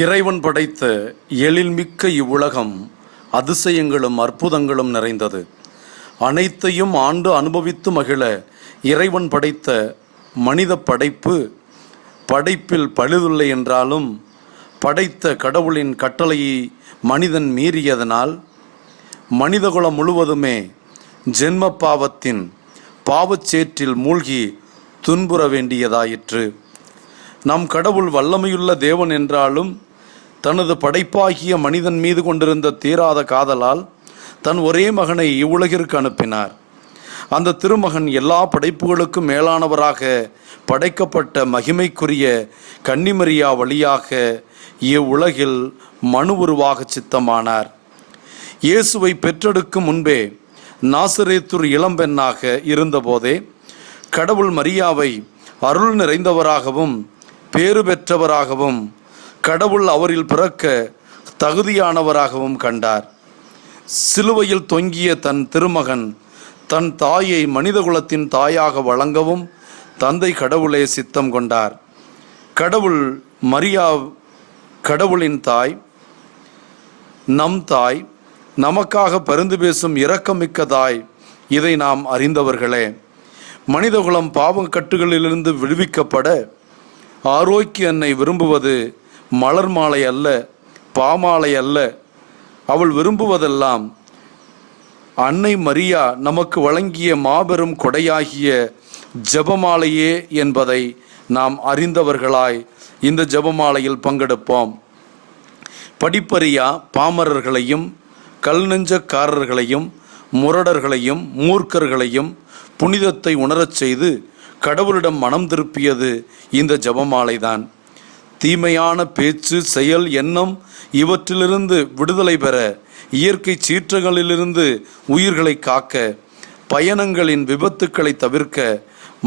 இறைவன் படைத்த எழில்மிக்க இவ்வுலகம் அதிசயங்களும் அற்புதங்களும் நிறைந்தது. அனைத்தையும் ஆண்டு அனுபவித்து மகிழ இறைவன் படைத்த மனித படைப்பில் பழுதில்லை என்றாலும் படைத்த கடவுளின் கட்டளையை மனிதன் மீறியதனால் மனிதகுலம் முழுவதுமே ஜென்ம பாவத்தின் பாவச்சேற்றில் மூழ்கி துன்புற வேண்டியதாயிற்று. நம் கடவுள் வல்லமையுள்ள தேவன் என்றாலும் தனது படைப்பாகிய மனிதன் மீது கொண்டிருந்த தீராத காதலால் தன் ஒரே மகனை இவ்வுலகிற்கு அனுப்பினார். அந்த திருமகன் எல்லா படைப்புகளுக்கும் மேலானவராக படைக்கப்பட்ட மகிமைக்குரிய கன்னிமரியா வழியாக இவ்வுலகில் மனு உருவாக சித்தமானார். இயேசுவை பெற்றெடுக்கும் முன்பே நாசரேத்துர் இளம்பெண்ணாக இருந்தபோதே கடவுள் மரியாவை அருள் நிறைந்தவராகவும் பேறு பெற்றவராகவும் கடவுள் அவரில் பிறக்க தகுதியானவராகவும் கண்டார். சிலுவையில் தொங்கிய தன் திருமகன் தன் தாயை மனிதகுலத்தின் தாயாக வழங்கவும் தந்தை கடவுளே சித்தம் கொண்டார். கடவுள் மரியா கடவுளின் தாய், நம் தாய், நமக்காக பரிந்து பேசும் இரக்கமிக்க தாய். இதை நாம் அறிந்தவர்களே. மனிதகுலம் பாவக்கட்டுகளிலிருந்து விடுவிக்கப்பட ஆரோக்கிய அன்னை விரும்புவது மலர் மாலை அல்ல, பாமாலை அல்ல. அவள் விரும்புவதெல்லாம் அன்னை மரியா நமக்கு வழங்கிய மாபெரும் கொடையாகிய ஜெபமாலையே என்பதை நாம் அறிந்தவர்களாய் இந்த ஜெபமாலையில் பங்கெடுப்போம். படிப்பறியா பாமரர்களையும் கல் நெஞ்சக்காரர்களையும் முரடர்களையும் மூர்க்கர்களையும் புனிதத்தை உணரச் செய்து கடவுளிடம் மனம் திருப்பியது இந்த ஜெபமாலைதான். தீமையான பேச்சு, செயல், எண்ணம் இவற்றிலிருந்து விடுதலை பெற, இயற்கை சீற்றங்களிலிருந்து உயிர்களை காக்க, பயணங்களின் விபத்துக்களை தவிர்க்க,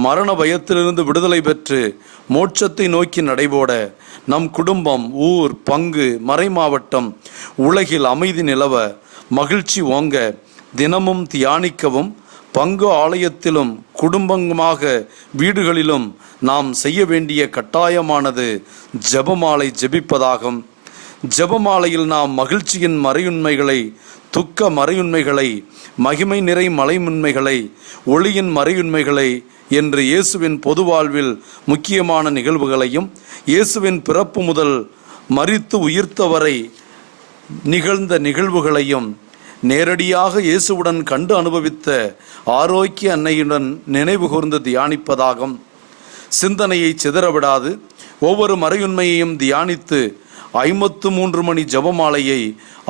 மரண பயத்திலிருந்து விடுதலை பெற்று மோட்சத்தை நோக்கி நடைபோட, நம் குடும்பம், ஊர், பங்கு, மறைமாவட்டம் உலகில் அமைதி நிலவ, மகிழ்ச்சி ஓங்க, தினமும் தியானிக்கவும், பங்கு ஆலயத்திலும் குடும்பமாக வீடுகளிலும் நாம் செய்ய வேண்டிய கட்டாயமானது ஜெபமாலை ஜெபிப்பதாகும். ஜெபமாலையில் நாம் மகிழ்ச்சியின் மறையுண்மைகளை, துக்க மறையுண்மைகளை, மகிமை நிறை மலையுண்மைகளை, ஒளியின் மறையுண்மைகளை என்று இயேசுவின் பொது வாழ்வில் முக்கியமான நிகழ்வுகளையும் இயேசுவின் பிறப்பு முதல் மரித்து உயிர்த்தவரை நிகழ்ந்த நிகழ்வுகளையும் நேரடியாக இயேசுவுடன் கண்டு அனுபவித்த ஆரோக்கிய அன்னையுடன் நினைவு கூர்ந்து தியானிப்பதாகும். சிந்தனையை சிதறவிடாது ஒவ்வொரு மறையுண்மையையும் தியானித்து 53 மணி ஜெபமாலையை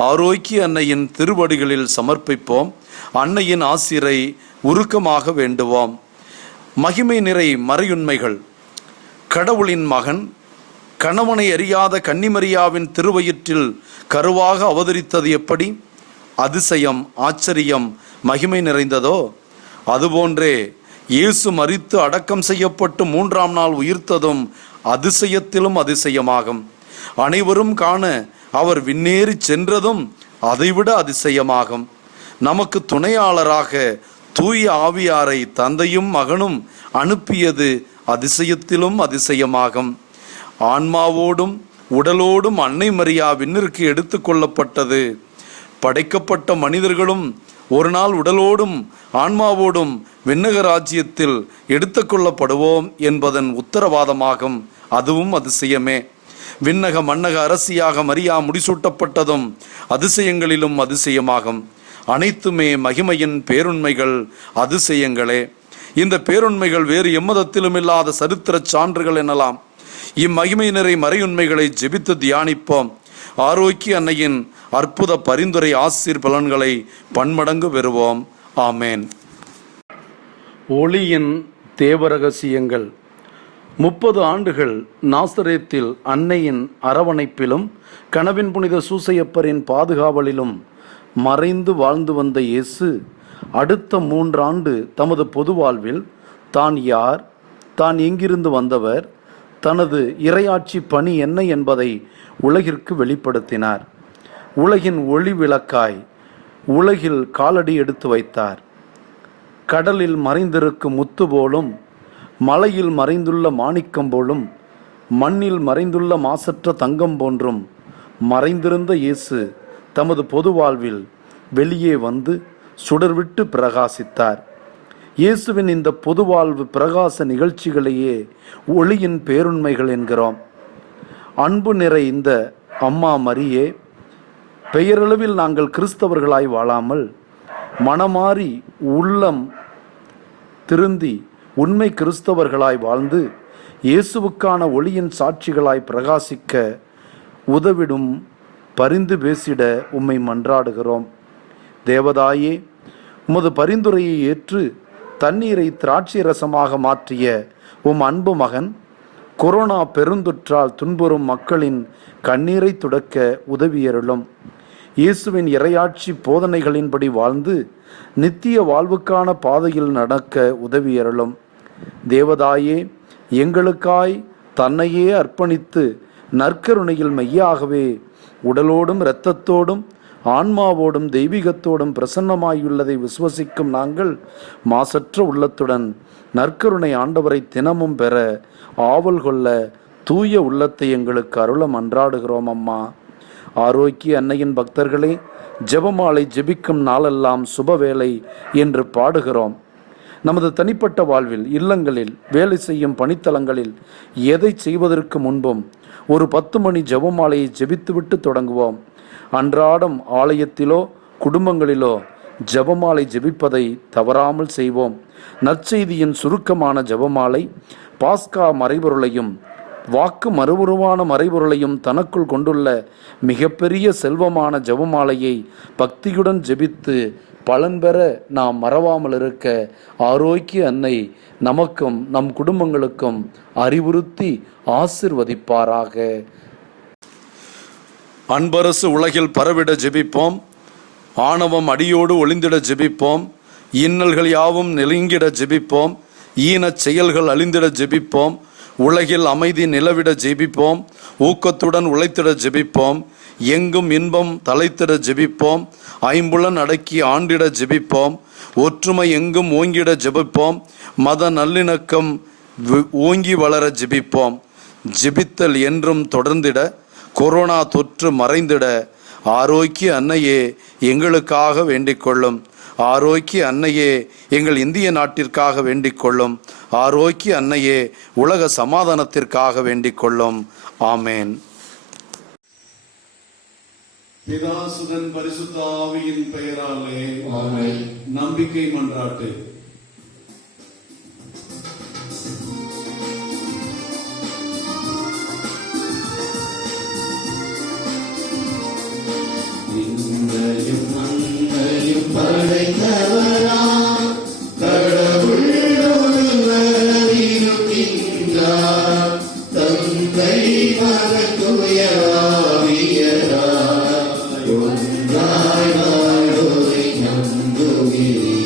ஆரோக்கிய அன்னையின் திருவடிகளில் சமர்ப்பிப்போம். அன்னையின் ஆசிரை உருக்கமாக வேண்டுவோம். மகிமை நிறை மறையுண்மைகள். கடவுளின் மகன் கணவனை அறியாத கன்னிமரியாவின் திருவயிற்றில் கருவாக அவதரித்தது எப்படி அதிசயம், ஆச்சரியம், மகிமை நிறைந்ததோ, அதுபோன்றே இயேசு மரித்து அடக்கம் செய்யப்பட்டு 3ஆம் நாள் உயிர்த்ததும் அதிசயத்திலும் அதிசயமாகும். அனைவரும் காண அவர் விண்ணேறி சென்றதும் அதைவிட அதிசயமாகும். நமக்கு துணையாளராக தூய ஆவியாரை தந்தையும் மகனும் அனுப்பியது அதிசயத்திலும் அதிசயமாகும். ஆன்மாவோடும் உடலோடும் அன்னை மரியா விண்ணிற்கு எடுத்து கொள்ளப்பட்டது. படைக்கப்பட்ட மனிதர்களும் ஒரு நாள் உடலோடும் ஆன்மாவோடும் விண்ணக ராஜ்யத்தில் எடுத்து கொள்ளப்படுவோம் என்பதன் உத்தரவாதமாகும். அதுவும் அதிசயமே. விண்ணக மன்னக அரசியாக மரியா முடிசூட்டப்பட்டதும் அதிசயங்களிலும் அதிசயமாகும். அனைத்துமே மகிமையின் பேருண்மைகள், அதிசயங்களே. இந்த பேருண்மைகள் வேறு எம்மதத்திலும் இல்லாத சரித்திர சான்றுகள் எனலாம். இம்மகிமை நிறை மறையுண்மைகளை ஜெபித்து தியானிப்போம். ஆரோக்கிய அன்னையின் அற்புத பரிந்துரை ஆசீர் பலன்களை பன்மடங்கு பெறுவோம். ஆமேன். ஒளியின் தேவரகசியங்கள். 30 ஆண்டுகள் நாசரேத்தில் அன்னையின் அரவணைப்பிலும் கனவின் புனித சூசையப்பரின் பாதுகாவலிலும் மறைந்து வாழ்ந்து வந்த இயேசு அடுத்த 3 ஆண்டு தமது பொது வாழ்வில் தான் யார், தான் எங்கிருந்து வந்தவர், தனது இறையாட்சி பணி என்ன என்பதை உலகிற்கு வெளிப்படுத்தினார். உலகின் ஒளி விளக்காய் உலகில் காலடி எடுத்து வைத்தார். கடலில் மறைந்திருக்கும் முத்து போலும், மலையில் மறைந்துள்ள மாணிக்கம் போலும், மண்ணில் மறைந்துள்ள மாசற்ற தங்கம் போன்றும் மறைந்திருந்த இயேசு தமது பொது வாழ்வில் வெளியே வந்து சுடர்விட்டு பிரகாசித்தார். இயேசுவின் இந்த பொது வாழ்வு பிரகாச நிகழ்ச்சிகளையே ஒளியின் பேருண்மைகள் என்கிறோம். அன்பு நிறை இந்த அம்மா மரியே, பெயரளவில் நாங்கள் கிறிஸ்தவர்களாய் வாழாமல் மனமாறி உள்ளம் திருந்தி உண்மை கிறிஸ்தவர்களாய் வாழ்ந்து இயேசுவுக்கான ஒளியின் சாட்சிகளாய் பிரகாசிக்க உதவிடும் பரிந்து பேசிட உம்மை மன்றாடுகிறோம். தேவதாயே, உமது பரிந்துரையை ஏற்று தண்ணீரை திராட்சை ரசமாக மாற்றிய உம் அன்பு மகன் கொரோனா பெருந்தொற்றால் துன்புறும் மக்களின் கண்ணீரை துடைக்க உதவியருளும். இயேசுவின் இறையாட்சி போதனைகளின்படி வாழ்ந்து நித்திய வாழ்வுக்கான பாதையில் நடக்க உதவியருளும். தேவதாயே, எங்களுக்காய் தன்னையே அர்ப்பணித்து நற்கருணையில் மெய்யாகவே உடலோடும் இரத்தத்தோடும் ஆன்மாவோடும் தெய்வீகத்தோடும் பிரசன்னமாயுள்ளதை விசுவசிக்கும் நாங்கள் மாசற்ற உள்ளத்துடன் நற்கருணை ஆண்டவரை தினமும் பெற ஆவல் கொள்ள தூய உள்ளத்தை எங்களுக்கு அருள மன்றாடுகிறோம். அம்மா, ஆரோக்கிய அன்னையின் பக்தர்களே, ஜெபமாலை ஜெபிக்கும் நாளெல்லாம் சுபவேளை என்று பாடுகிறோம். நமது தனிப்பட்ட வாழ்வில், இல்லங்களில், வேலை செய்யும் பணித்தலங்களில் எதை செய்வதற்கு முன்பும் ஒரு 10 மணி ஜெபமாலையை ஜெபித்துவிட்டு தொடங்குவோம். அன்றாடம் ஆலயத்திலோ குடும்பங்களிலோ ஜெபமாலை ஜெபிப்பதை தவறாமல் செய்வோம். நற்செய்தியின் சுருக்கமான ஜெபமாலை பாஸ்கா மறைபொருளையும் வாக்கு மறுவுருவான மறைபொருளையும் தனக்குள் கொண்டுள்ள மிகப்பெரிய செல்வமான ஜெபமாலையை பக்தியுடன் ஜெபித்து பலன் பெற நாம் மறவாமல் இருக்க ஆரோக்கிய அன்னை நமக்கும் நம் குடும்பங்களுக்கும் அறிவுறுத்தி ஆசிர்வதிப்பாராக. அன்பரசு உலகில் பரவிட ஜெபிப்போம். ஆணவம் அடியோடு ஒளிந்திட ஜெபிப்போம். இன்னல்கள் யாவும் நெருங்கிட ஜெபிப்போம். ஈனச் செயல்கள் அழிந்திட ஜெபிப்போம். உலகில் அமைதி நிலவிட ஜெபிப்போம். ஊக்கத்துடன் உழைத்திட ஜெபிப்போம். எங்கும் இன்பம் தலைத்திட ஜெபிப்போம். ஐம்புலன் அடக்கி ஆண்டிட ஜெபிப்போம். ஒற்றுமை எங்கும் ஓங்கிட ஜெபிப்போம். மத நல்லிணக்கம் ஓங்கி வளர ஜெபிப்போம். ஜெபித்தல் என்றும் தொடர்ந்திட, கொரோனா தொற்று மறைந்திட ஆரோக்கிய அன்னையே எங்களுக்காக வேண்டிக் கொள்ளும். ஆரோக்கிய அன்னையே எங்கள் இந்திய நாட்டிற்காக வேண்டிக் கொள்ளும். ஆரோக்கிய அன்னையே உலக சமாதானத்திற்காக வேண்டிக் கொள்ளும். ஆமேன். பிதாசுதன் பரிசுத்த ஆவியின் பெயராலே ஆமென். நம்பிக்கை மன்றாட்டு. இன்றையும் அன்னையும் படைத்தவரா கடவுள் ஒருவர் இருக்கின்றார். தந்தை மகன் தூய ஆவியராய் ஒன்றாய் வாழ்வோரை நம்புகிறேன்.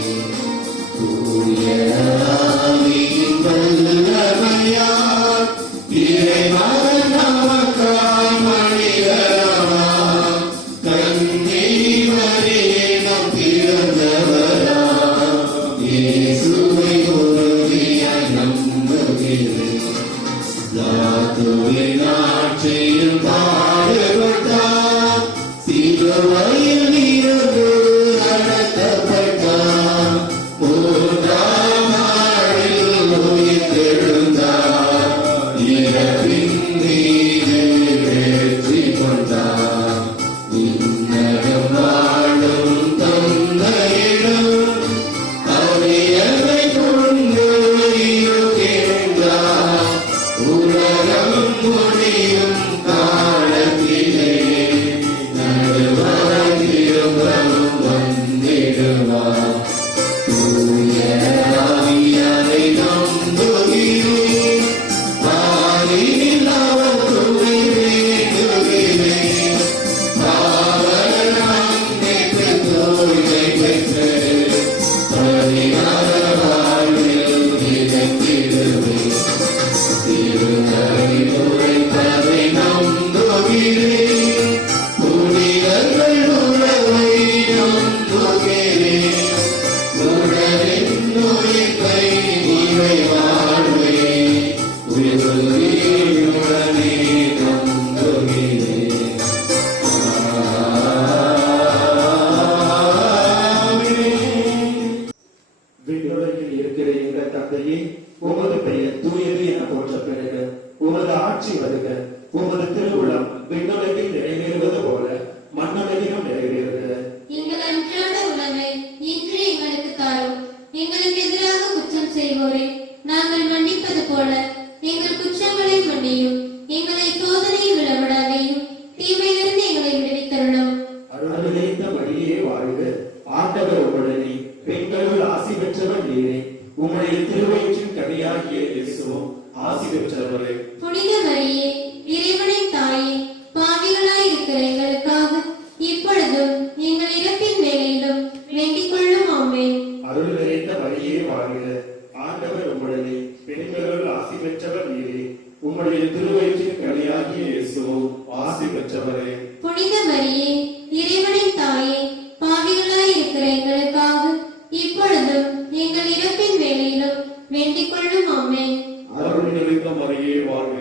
வாழ்க. ஆண்டவர் உடனே பெண்களுள் ஆசி பெற்றவர் நீரே. உம்முடைய திருவயிற்றின் கனியாகிய இயேசுவும் ஆசி பெற்றவரே. புனித மரியே, இறைவனின் தாயே, பாவிகளாயிருக்கிற எங்களுக்காக இப்பொழுதும் எங்கள் இறப்பின் வேளையிலும் வேண்டிக் கொள்ளும். ஆமென். அருள் நிறைந்த மரியே வாழ்க. ஆண்டவர் உடனே பெண்களுள் ஆசி பெற்றவர் நீரே. உம்முடைய திருவயிற்றின் கனியாகிய இயேசுவும் ஆசி பெற்றவரே. புனித மரியே, இறைவனின் தாயே, பாவிகளாயிருக்கிற எங்களுக்காக இப்பொழுதும் எங்கள் இறப்பின் வேளையிலும் வேண்டிக் கொள்ளும். ஆமென். அருள் நிறைந்த மரியே வாழ்க.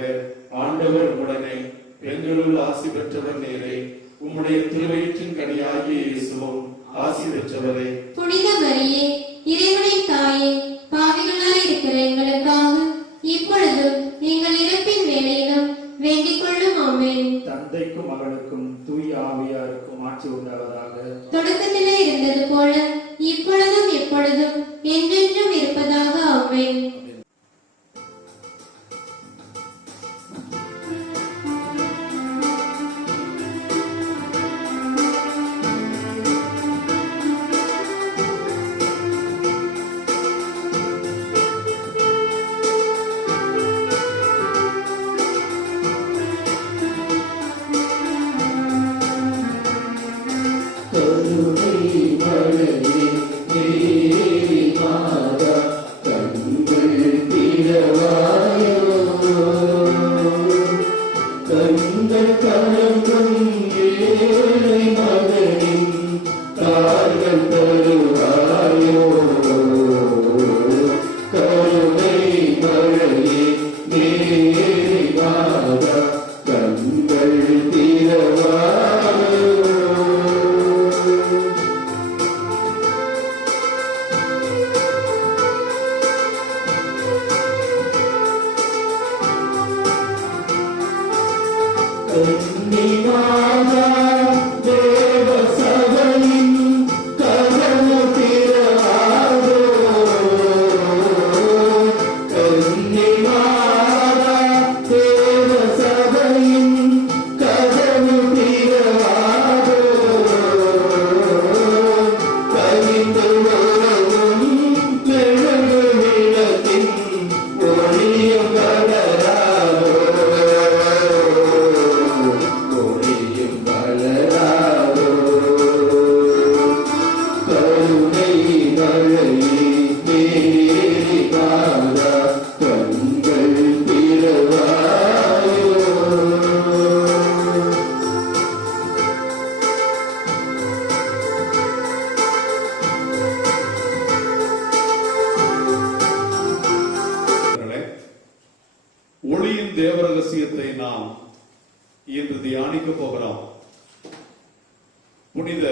ஆண்டவர் உடனே பெண்களுள் ஆசி பெற்றவர் நீரே. உம்முடைய திருவயிற்றின் கனியாகிய இயேசுவும் ஆசி பெற்றவரே. புனித மரியே, இறைவனின் தாயே, பாவிகளாயிருக்கிற எங்களுக்காக இப்பொழுதும் எங்கள் இறப்பின் வேளையிலும் வேண்டிக் கொள்ளும். ஆமென். தந்தைக்கும் மகனுக்கும் தூய ஆவியாருக்கும் ஆட்சி உண்டாவதாக. தொடக்கத்திலே இருந்தது போல இப்பொழுதும் எப்பொழுதும் என்றென்றும் இருப்பதாக. ஆமென். கருணை மழையே தேவி மாதா, கண்கள் திறவாயோ. கண்கள் கலங்கும் ஏழை மகனின் கால்கள் தருவாயோ. கருணை மழையே தேவி மாதா, கண்கள் திறவாயோ. கன்னிமாதா தேவ சபையின் கதவு திறவாதோ. கன்னிமாதா தேவ சபையின் கதவு திறவாதோ. கவிந்து உறவும் கிழங்கு நிலத்தின் ஒளியும் வளராதோ. ஒளியும் வளராதோ. கருணை மழையே தேவி மாதா, கண்கள் திறவாயோ. ஒளியின் தேவரகசியத்தை நாம் இன்று தியானிக்க போகிறோம். புனித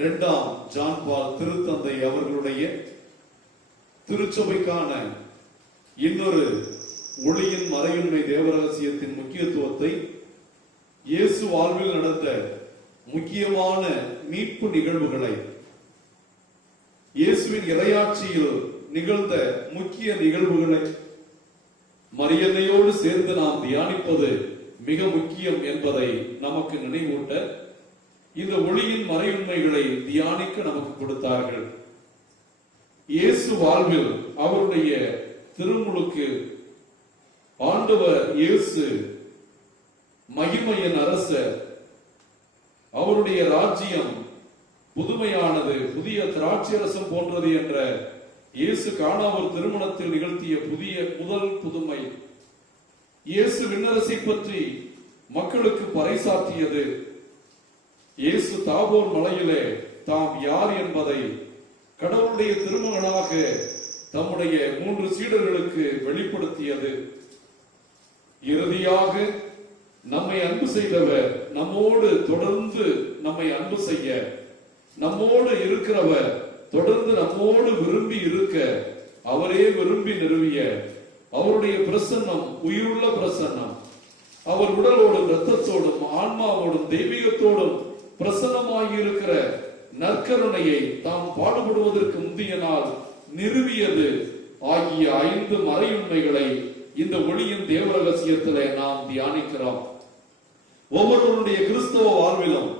2ஆம் ஜான் பால் திருத்தந்தை அவர்களுடைய திருச்சபைக்கான இன்னொரு ஒளியின் மறையுண்மை தேவரகசியத்தின் முக்கியத்துவத்தை, இயேசு வாழ்வில் நடந்த முக்கியமான மீட்பு நிகழ்வுகளை, இயேசுவின் இறையாட்சியில் நிகழ்ந்த முக்கிய நிகழ்வுகளை மரியன்னையோடு சேர்ந்து நாம் தியானிப்பது மிக முக்கியம் என்பதை நமக்கு நினைவூட்ட இந்த ஒளியின் மறையுண்மைகளை தியானிக்க நமக்கு கொடுத்தார்கள். இயேசு வாழ்வில் அவருடைய திருமுழுக்கு, ஆண்டவர் இயேசு மகிமையின் அரசர், அவருடைய ராஜ்யம் புதுமையானது, புதிய திராட்சரசம் போன்றது என்ற இயேசு கானா ஒரு திருமணத்தில் நிகழ்த்திய முதல் புதுமை, இயேசு விண்ணரசை பற்றி மக்களுக்கு பறைசாற்றியது, இயேசு தாபோர் மலையிலே தாம் யார் என்பதை கடவுளுடைய திருமகனாக தம்முடைய 3 சீடர்களுக்கு வெளிப்படுத்தியது, இறுதியாக நம்மை அன்பு செய்தவர், நம்மோடு தொடர்ந்து நம்மை அன்பு செய்ய, நம்மோடு இருக்கிறவர் தொடர்ந்து நம்மோடு விரும்பி இருக்க, அவரே விரும்பி நிறுவிய அவருடைய பிரசன்னம் உயிருள்ள பிரசன்னம், அவர் உடலோடும் இரத்தத்தோடும் ஆன்மாவோடும் தெய்வீகத்தோடும் பிரசன்னமாகி இருக்கிற நற்கருணையை தாம் பாடுபடுவதற்கு முந்தைய நாள் நிறுவியது ஆகிய 5 மறையுண்மைகளை இந்த ஒளியின் தேவரகசியத்திலே நாம் தியானிக்கிறோம். ஒவ்வொருவருடைய கிறிஸ்தவ வாழ்விலும்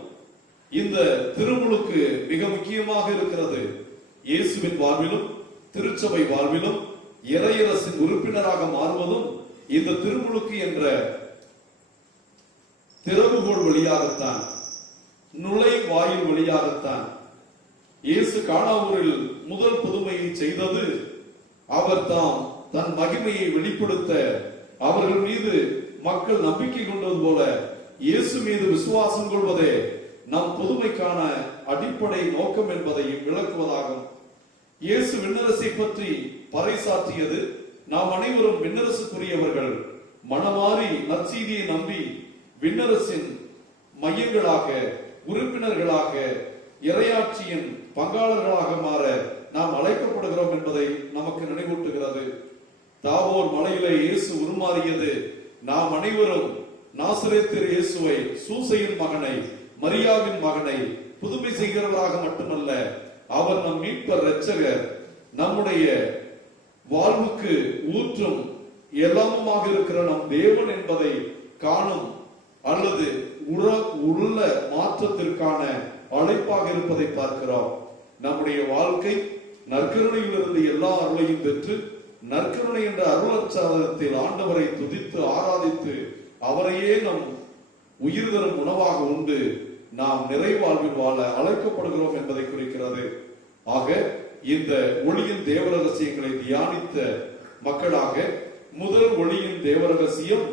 இந்த திருமுழுக்கு மிக முக்கியமாக இருக்கிறது. இயேசுவின் வாழ்விலும் திருச்சபை வாழ்விலும் இறையரசின் உறுப்பினராக மாறுவதும் இந்த திருமுழுக்கு என்ற திறவுகோல் வழியாகத்தான், நுழைவாயில் வழியாகத்தான். இயேசு கானாவூரில் முதல் புதுமையை செய்தது அவர் தாம் தன் மகிமையை வெளிப்படுத்த அவர்கள் மீது மக்கள் நம்பிக்கை கொண்டது போல இயேசு மீது விசுவாசம் கொள்வதே நம் புதுமைக்கான அடிப்படை நோக்கம் என்பதை விளக்குவதாகும். இயேசு விண்ணரசை பற்றி பறைசாற்றியது நாம் அனைவரும் விண்ணரசுக்குரியவர்கள், மனமாறி நற்செய்தியை நம்பி விண்ணரசின் மையங்களாக, உறுப்பினர்களாக, இறையாட்சியின் பங்காளர்களாக மாற நாம் அழைக்கப்படுகிறோம் என்பதை நமக்கு நினைவூட்டுகிறது. தாவோர் மலையிலே இயேசு உருமாறியது நாம் அனைவரும் நாசரேத்து இயேசுவை, சூசையின் மகனை, மரியாவின் மகனை புதுமை செய்கிறவராக மட்டுமல்ல, அவர் நம் மீட்பர், இரட்சகர், நம்முடைய வாழ்வுக்கு ஊற்றும் எல்லாமுமாக இருக்கிற நம் தேவன் என்பதை காணும் அல்லது உள்ள மாற்றத்திற்கான அழைப்பாக இருப்பதை பார்க்கிறோம். நம்முடைய வாழ்க்கை நற்கருணையிலிருந்து எல்லா அருளையும் பெற்று நற்கருணை என்ற அருளச்சாதனத்தில் ஆண்டவரை துதித்து ஆராதித்து அவரையே நம் உயிர் தரும் உணவாக உண்டு நாம் நிறைவாழ்வில் வாழ அழைக்கப்படுகிறோம் என்பதை குறிக்கிறது. ஆக இந்த ஒளியின் தேவ ரகசியங்களை தியானித்த மக்களாக முதல் ஒளியின் தேவ ரகசியம்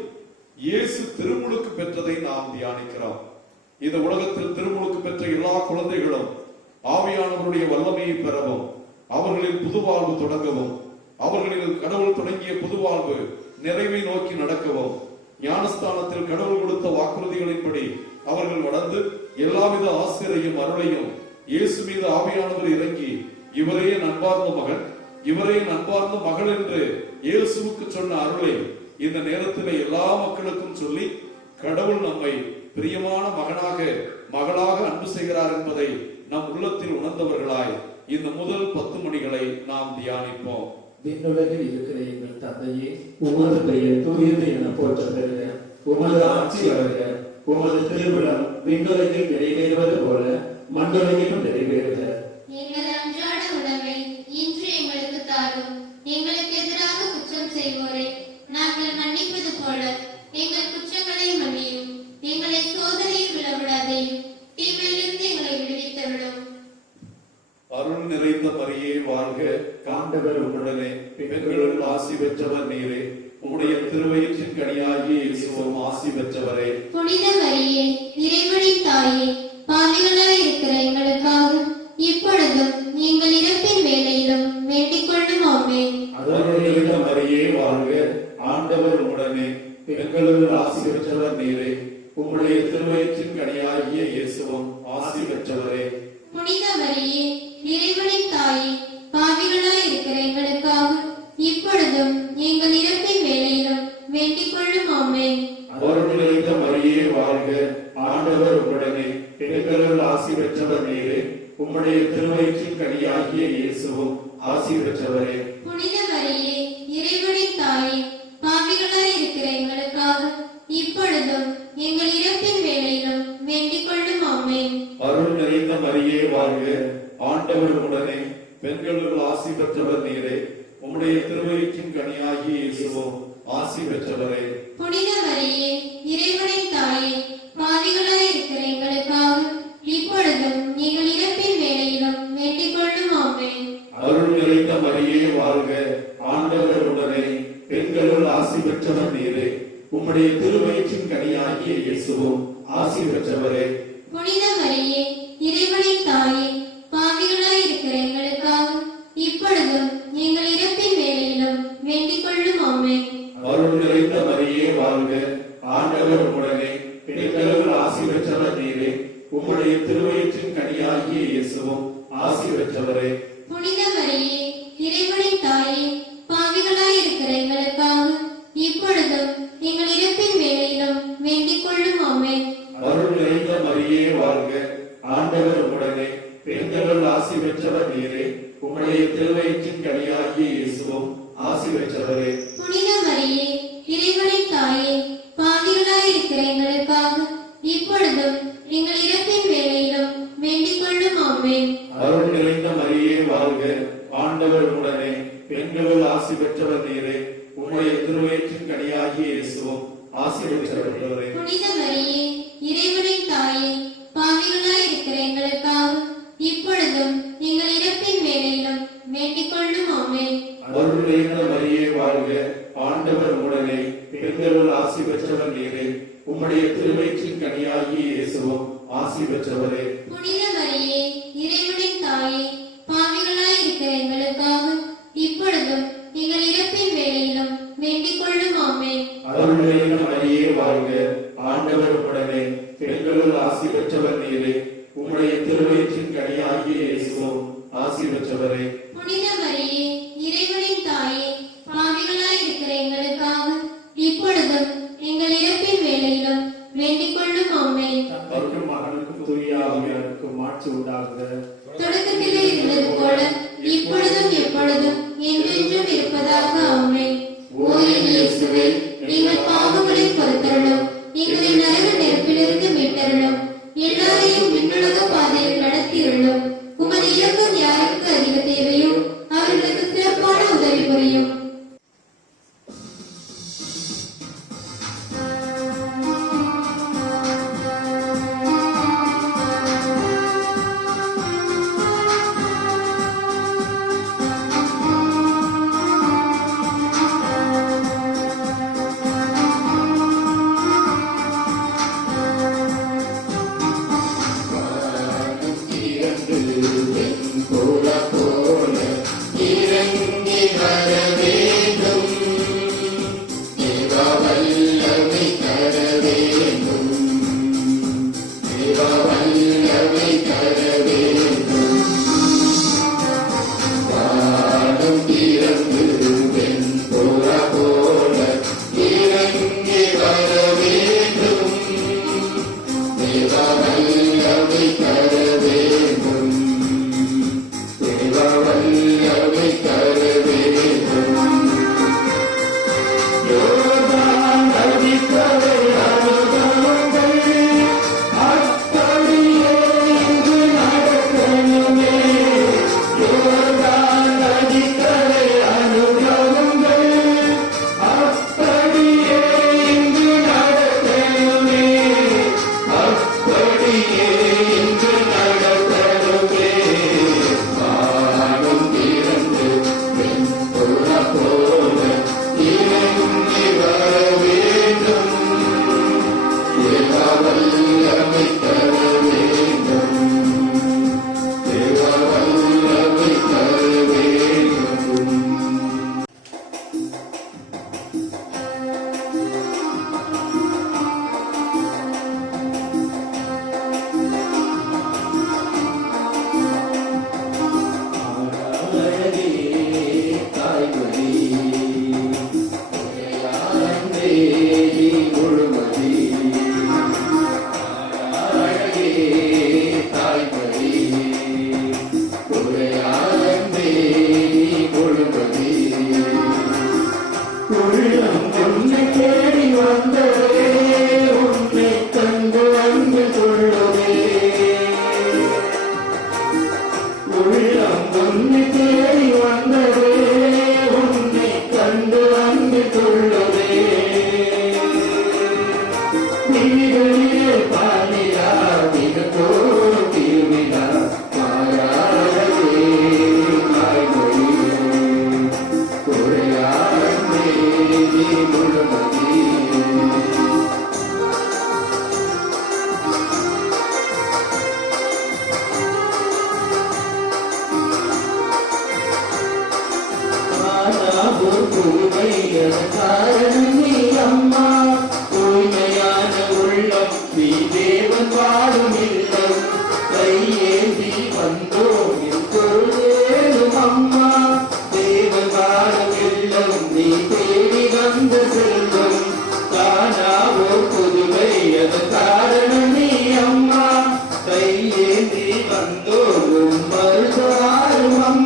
இயேசு திருமுழுக்கு பெற்றதை நாம் தியானிக்கிறோம். இந்த உலகத்தில் திருமுழுக்கு பெற்ற எல்லா குழந்தைகளும் ஆவியானவருடைய வல்லமையை பெறவும், அவர்களின் புது வாழ்வு தொடங்கவும், அவர்களில் கடவுள் தொடங்கிய புது வாழ்வு நிறைவை நோக்கி நடக்கவும், ஞானஸ்தானத்தில் கடவுள் கொடுத்த வாக்குறுதிகளின்படி அவர்கள் வளர்ந்து எல்லாவித ஆசிரியையும் அருளையும் இயேசு மீது ஆவியானவர் இறங்கி இவரே நண்பார்ந்த மகன், இவரே நண்பார்ந்த மகள் என்று இயேசுவுக்கு சொன்ன அருளை இந்த நேரத்தில் எல்லா மக்களுக்கும் சொல்லி கடவுள் நம்மை பிரியமான மகனாக, மகளாக அன்பு செய்கிறார் என்பதை நம் உள்ளத்தில் உணர்ந்தவர்களாய் இந்த முதல் 10 மணிகளை நாம் தியானிப்போம். விண்ணுலகில் இருக்கிற எங்கள் தந்தையே, உமது பெயர் தூயது என போற்றப்படுக. உமது ஆட்சி வருக. உமது திருவிழம் விண்ணுலகில் நிறைவேறுவது போல மண்ணுலகிலும் நிறைவேறுக. எங்கள் அன்றாட உணவை இன்று எங்களுக்கு தாரும். எங்களுக்கு எதிராக குற்றம் செய்வோரை நாங்கள் மன்னிப்பது போல எங்கள் குற்றங்களை மன்னியும். எங்களை சோதனையில் விழவிடாதையும், தீமையிலிருந்து எங்களை விடுவித்தருளும். அருள் நிறைந்த மரியே வாழ்க, ஆண்டவர் உம்முடனே, பெண்களுள் ஆசி பெற்றவர் நீரே, உம்முடைய திருவயிற்றின் கனியாகிய இயேசுவும் ஆசி பெற்றவரே. புனித மரியே, இறைவனின் தாயே, பாவிகளாய் இருக்கிற எங்களுக்காக இப்பொழுதும் எங்கள் இறப்பின் வேளையிலும் வேண்டிக் கொள்ளும். ஆமென். அருள் நிறைந்த மரியே வாழ்க, ஆண்டவர் உம்முடனே, பெண்களுள் ஆசி பெற்றவர் நீரே, உம்முடைய திருவயிற்றின் கனியாகிய இயேசுவும் ஆசி பெற்றவரே. புனித மரியே, இறைவனின் தாயே, பாவிகளாய் இருக்கிற எங்களுக்காக இப்பொழுதும் எங்கள் இறப்பின் வேளையிலும் வேண்டிக் கொள்ளும். ஆமென். அருள் நிறைந்த மரியே வாழ்க, ஆண்டவர் உம்முடனே, பெண்களுள் ஆசி பெற்றவர் நீரே, உம்முடைய திருவயிற்றின் கனியாகிய இயேசுவும் ஆசி பெற்றவரே. புனித மரியே, இறைவனின் தாயே, பாவிகளாய் இருக்கிற எங்களுக்காக இப்பொழுதும் எங்கள் இறப்பின் வேளையிலும் வேண்டிக் கொள்ளும். ஆமென். அருள் நிறைந்த மரியே வாழ்க, ஆண்டவர் உம்முடனே, பெண்களுள் ஆசி பெற்றவர் நீரே, உம்முடைய திருவயிற்றின் கனியாகிய இயேசுவும் ஆசி பெற்றவரே. புனித மரியே, இறைவனின் தாயே, பாவிகளாய் இருக்கிற எங்களுக்காக இப்பொழுதும் எங்கள் இறப்பின் வேளையிலும் வேண்டிக் கொள்ளும். ஆமென். அருள் நிறைந்த மரியே வாழ்க, ஆண்டவர் உடனே, பெண்களுள் ஆசி பெற்றவர் நீரே, உம்முடைய திருவயிற்றின் கனியாகிய இயேசுவும் ஆசி பெற்றவரே. புனித மரியே, இறைவனின் தாயே, பாவிகளாய் இருக்கிற எங்களுக்காக இப்பொழுதும் எங்கள் இறப்பின் வேளையிலும் வேண்டிக் கொள்ளும். ஆமென். அருள் நிறைந்த மரியே வாழ்க, ஆண்டவர் உடனே, பெண்களுள் ஆசி பெற்றவர் நீரே, உம்முடைய திருவயிற்றின் கனியாகிய இயேசுவும் ஆசி பெற்றவரே. புனித மரியே, இறைவனின் தாயே, பாவிகளாய் இருக்கிற எங்களுக்காக இப்பொழுதும் எங்கள் இறப்பின் வேளையிலும் வேண்டிக் கொள்ளும். ஆமென். அருள் நிறைந்த மரியே வாழ்க, ஆண்டவர் உடனே, பெண்களுள் ஆசி பெற்றவர் நீரே, உம்முடைய திருவயிற்றின் கனியாகிய இயேசுவும் ஆசி பெற்றவரே. புனித மரியே, இறைவனின் தாயே, பாவிகளாய் இருக்கிற எங்களுக்காக இப்பொழுதும் எங்கள் இறப்பின் வேளையிலும் அருள் நிறைந்த மரியே வாழ்க, ஆண்டவர் உடனே பெண்களுள் ஆசி பெற்றவர் நீரே. உம்முடைய திருவயிற்றின் கனியாகிய இயேசுவும் ஆசி பெற்றவரே. புனித மரியே, இறைவனின் தாயே, பாவிகளாய் இருக்கிற எங்களுக்காக இப்பொழுதும் எங்கள் இறப்பின் வேளையிலும் வேண்டிக் கொள்ளும். ஆமென். அருள் நிறைந்த மரியே வாழ்க, ஆண்டவர் உடனே பெண்களுள் ஆசி பெற்றவர் நீரே. உம்முடைய திருவயிற்றின் கனியாகிய இயேசுவும் ஆசி பெற்றவரே. புனித மரியே, இறைவனின் தாயே, பாவிகளாய் இருக்கிற எங்களுக்காக இப்பொழுதும் எங்கள் இறப்பின் வேளையிலும் வேண்டிக் கொள்ளும். ஆமென். அருள் நிறைந்த மரியே வாழ்க, ஆண்டவர் உடனே பெண்களுள் ஆசி பெற்றவர் நீரே. உம்முடைய திருவயிற்றின் கனியாகிய இயேசுவும் ஆசி பெற்றவரே. புனித மரியே, இறைவனின் தாயே, பாவிகளாய் இருக்கிற எங்களுக்காக இப்பொழுதும் எங்கள் இறப்பின் வேளையிலும் வேண்டிக் கொள்ளும். ஆமென். தந்தைக்கும் மகனுக்கும் தூய ஆவியாருக்கும் ஆட்சி உண்டாகுக. தொடக்கத்திலே இருந்தது போல இப்பொழுதும் எப்பொழுதும் என்றென்றும் இருப்பதாக. ஆமென். ஓ என் இயேசுவே, எங்கள் பாவங்களை பொறுத்தருளும், எங்களை நரக நெருப்பிலிருந்து மீட்டருளும், எல்லாரையும் விண்ணுலக பாதையில் நடத்தியுள்ளோம். உமது இரக்கம் யாருக்கு அதிக தேவையோ அவர்களுக்கு சிறப்பான உதவி புரியும்.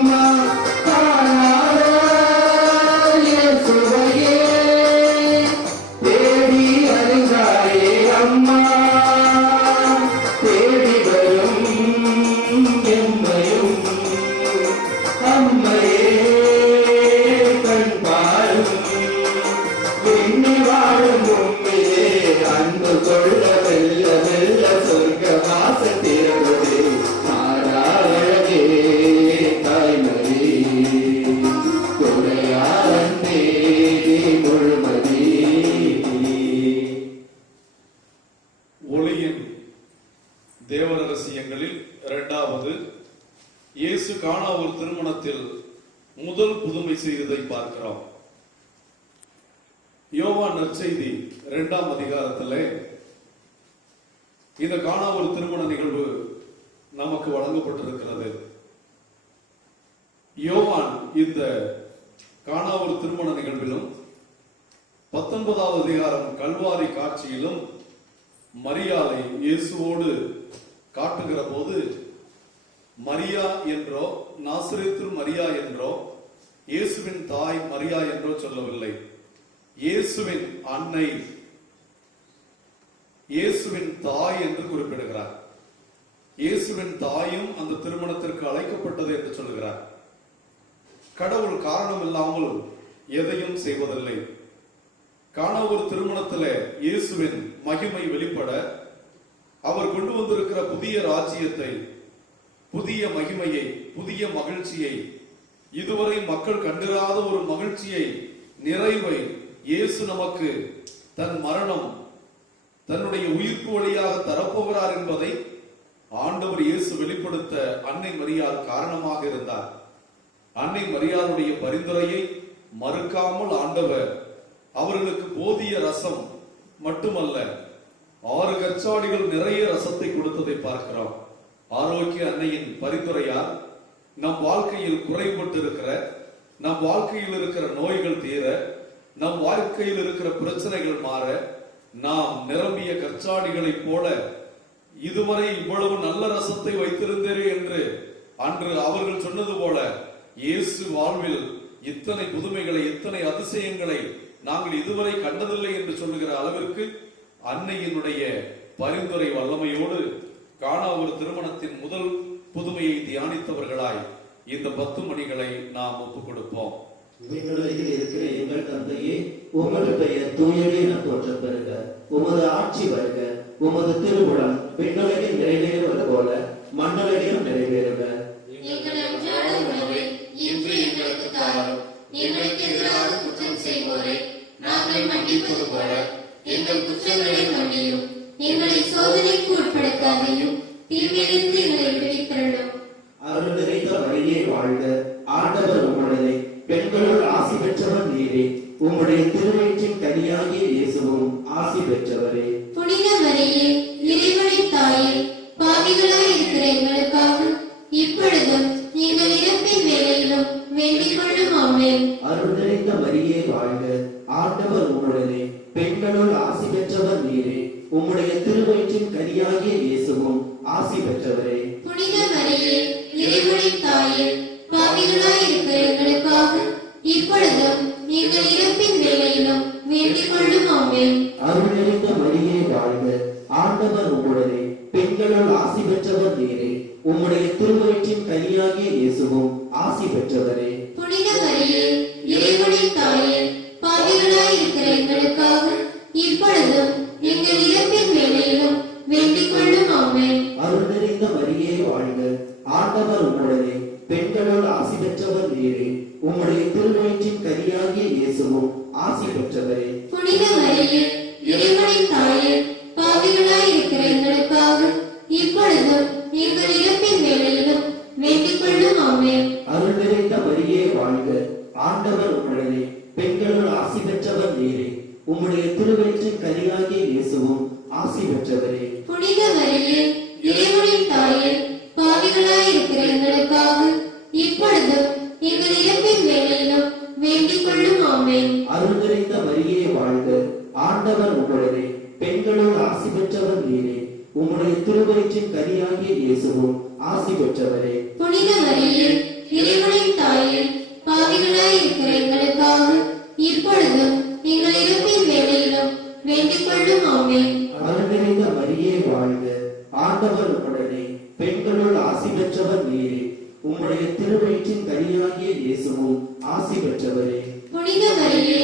அம்மா இயேசு கானா ஒரு திருமணத்தில் முதல் புதுமை செய்ததை பார்க்கிறோம். யோவான் நற்செய்தி 2ஆம் அதிகாரத்திலே இந்த கானா ஒரு திருமண நிகழ்வு நமக்கு வழங்கப்பட்டிருக்கிறது. யோவான் இந்த கானா ஒரு திருமண நிகழ்விலும் 19வது அதிகாரம் கல்வாரி காட்சியிலும் மரியாளை இயேசுவோடு காட்டுகிற போது மரியா என்றோ நாசரேத்து மரியா என்றோ இயேசுவின் தாய் மரியா என்றோ சொல்லவில்லை. இயேசுவின் அன்னை, இயேசுவின் தாய் என்று குறிப்பிடுகிறார். இயேசுவின் தாயும் அந்த திருமணத்திற்கு அழைக்கப்பட்டது என்று சொல்கிறார். கடவுள் காரணம் இல்லாமல் எதையும் செய்வதில்லை. கானா ஒரு திருமணத்திலே இயேசுவின் மகிமை வெளிப்பட அவர் கொண்டு வந்திருக்கிற புதிய ராஜ்யத்தை, புதிய மகிமையை, புதிய மகிழ்ச்சியை, இதுவரை மக்கள் கண்டிராத ஒரு மகிழ்ச்சியை, நிறைவை இயேசு நமக்கு தன் மரணம், தன்னுடைய உயிர்ப்பு வழியாக தரப்போகிறார் என்பதை ஆண்டவர் இயேசு வெளிப்படுத்த அன்னை மரியாள் காரணமாக இருந்தார். அன்னை மரியாளுடைய பரிந்துரையை மறுக்காமல் ஆண்டவர் அவர்களுக்கு போதிய ரசம் மட்டுமல்ல, 6 கச்சாடிகள் நிறைய ரசத்தை கொடுத்ததை பார்க்கிறோம். ஆரோக்கிய அன்னையின் பரிந்துரையால் நம் வாழ்க்கையில் குறைபட்டு இருக்கிற, நம் வாழ்க்கையில் இருக்கிற நோய்கள் தீர, நம் வாழ்க்கையில் இருக்கிற பிரச்சனைகள் மாற, நாம் நிரம்பிய கச்சாடிகளைப் போல இதுவரை இவ்வளவு நல்ல ரசத்தை வைத்திருந்தேரே என்று அன்று அவர்கள் சொன்னது போல இயேசு வாழ்வில் இத்தனை புதுமைகளை, இத்தனை அதிசயங்களை நாங்கள் இதுவரை கண்டதில்லை என்று சொல்லுகிற அளவிற்கு அன்னையினுடைய பரிந்துரை வல்லமையோடு கானா ஒரு திருமணத்தின் முதல் புதுமையை தியானித்தவர்களாய் இந்த 10 மணிகளை நாம் ஒப்புக் கொடுப்போம். விண்ணுலகில் இருக்கிற எங்கள் தந்தையே, உமது பெயர் தூயது என போற்றப் பெறுக. உமது ஆட்சி வருக. உமது திருவுளம் விண்ணுலகில் நிறைவேறுவது போல மண்ணுலகிலும் நிறைவேறுக. எங்கள் அன்றாட உணவை இன்று எங்களுக்கு தாரும். எங்களுக்கு எதிராக குற்றம் செய்வோரை நாங்கள் மன்னிப்பது போல எங்கள் குற்றங்களை மன்னியும். எங்களை சோதனைக்கு உட்படுத்தாதையும், தீமையிலிருந்து எங்களை விடுவித்தருளும். அருள் நிறைந்த மரியே வாழ்க. ஆண்டவர் உம்முடனே, பெண்களுள் ஆசி பெற்றவர் நீரே. உம்முடைய திருவயிற்றின் கனியாகிய இயேசுவும் ஆசி பெற்றவரே. புனித மரியே, இறைவனின் தாயே, பாவிகளாய் இருக்கிற எங்களுக்காக இப்பொழுதும் எங்கள் இறப்பின் வேளையிலும் வேண்டிக் கொள்ளும். ஆமென். அருள் நிறைந்த மரியே வாழ்க. ஆண்டவர் உம்முடனே, பெண்களுள் ஆசி பெற்றவர் நீரே. உம்முடைய திருவயிற்றின் கனியாகிய இயேசுவும் ஆசி பெற்றவரே. புனித மரியே, இறைவனின் தாயே, பாவிகளாய் இருக்கிற எங்களுக்காக இப்பொழுதும் எங்கள் இறப்பின் வேளையிலும் வேண்டிக் கொள்ளும். ஆமென். அருள் நிறைந்த மரியே வாழ்க. ஆண்டவர் உம்முடனே, பெண்களுள் ஆசி பெற்றவர் நீரே. உம்முடைய திருவயிற்றின் கனியாகிய இயேசுவும் ஆசி பெற்றவரே. புனித மரியே, இறைவனின் தாயே, பாவிகளாய் இருக்கிற எங்களுக்காக இப்பொழுதும் எங்கள் இறப்பின் வேளையிலும் வேண்டிக் கொள்ளும். ஆமென். அருள் நிறைந்த மரியே வாழ்க. ஆண்டவர் உம்முடனே, பெண்களுள் ஆசி பெற்றவர் நீரே. உம்முடைய திருவயிற்றின் கனியாகிய இயேசுவும் ஆசி பெற்றவரே. புனித மரியே, இறைவனின் தாயே, பாவிகளாய் இருக்கிற எங்களுக்காக இப்பொழுதும் எங்கள் இறப்பின் வேளையிலும் வேண்டிக் கொள்ளும். ஆமென். அருள் நிறைந்த மரியே வாழ்க. ஆண்டவர் உம்முடனே, பெண்களுள் ஆசி பெற்றவர் நீரே. உம்முடைய திருவயிற்றின் கனியாகிய இயேசுவும் ஆசி பெற்றவரே. புனித மரியே, இறைவனின் தாயே, பாவிகளாய் இருக்கிற எங்களுக்காக இப்பொழுதும் எங்கள் இறப்பின் வேளையிலும் வேண்டிக் கொள்ளும். ஆமென். அருள் நிறைந்த மரியே வாழ்க. ஆண்டவர் உம்முடனே, பெண்களுள் ஆசி பெற்றவர் நீரே. உம்முடைய திருவயிற்றின் கனியாகிய இயேசுவும் ஆசி பெற்றவரே. புனித மரியே, இறைவனின் தாயே, பாவிகளாய் இருக்கிற எங்களுக்காக இப்பொழுதும் எங்கள் இறப்பின் வேளையிலும் வேண்டிக் கொள்ளும். ஆமென். அருள் நிறைந்த மரியே வாழ்க. ஆண்டவர் உம்முடனே, பெண்களுள் ஆசி பெற்றவர் நீரே. உம்முடைய திருவயிற்றின் கனியாகிய இயேசுவும் ஆசி பெற்றவரே. புனித மரியே,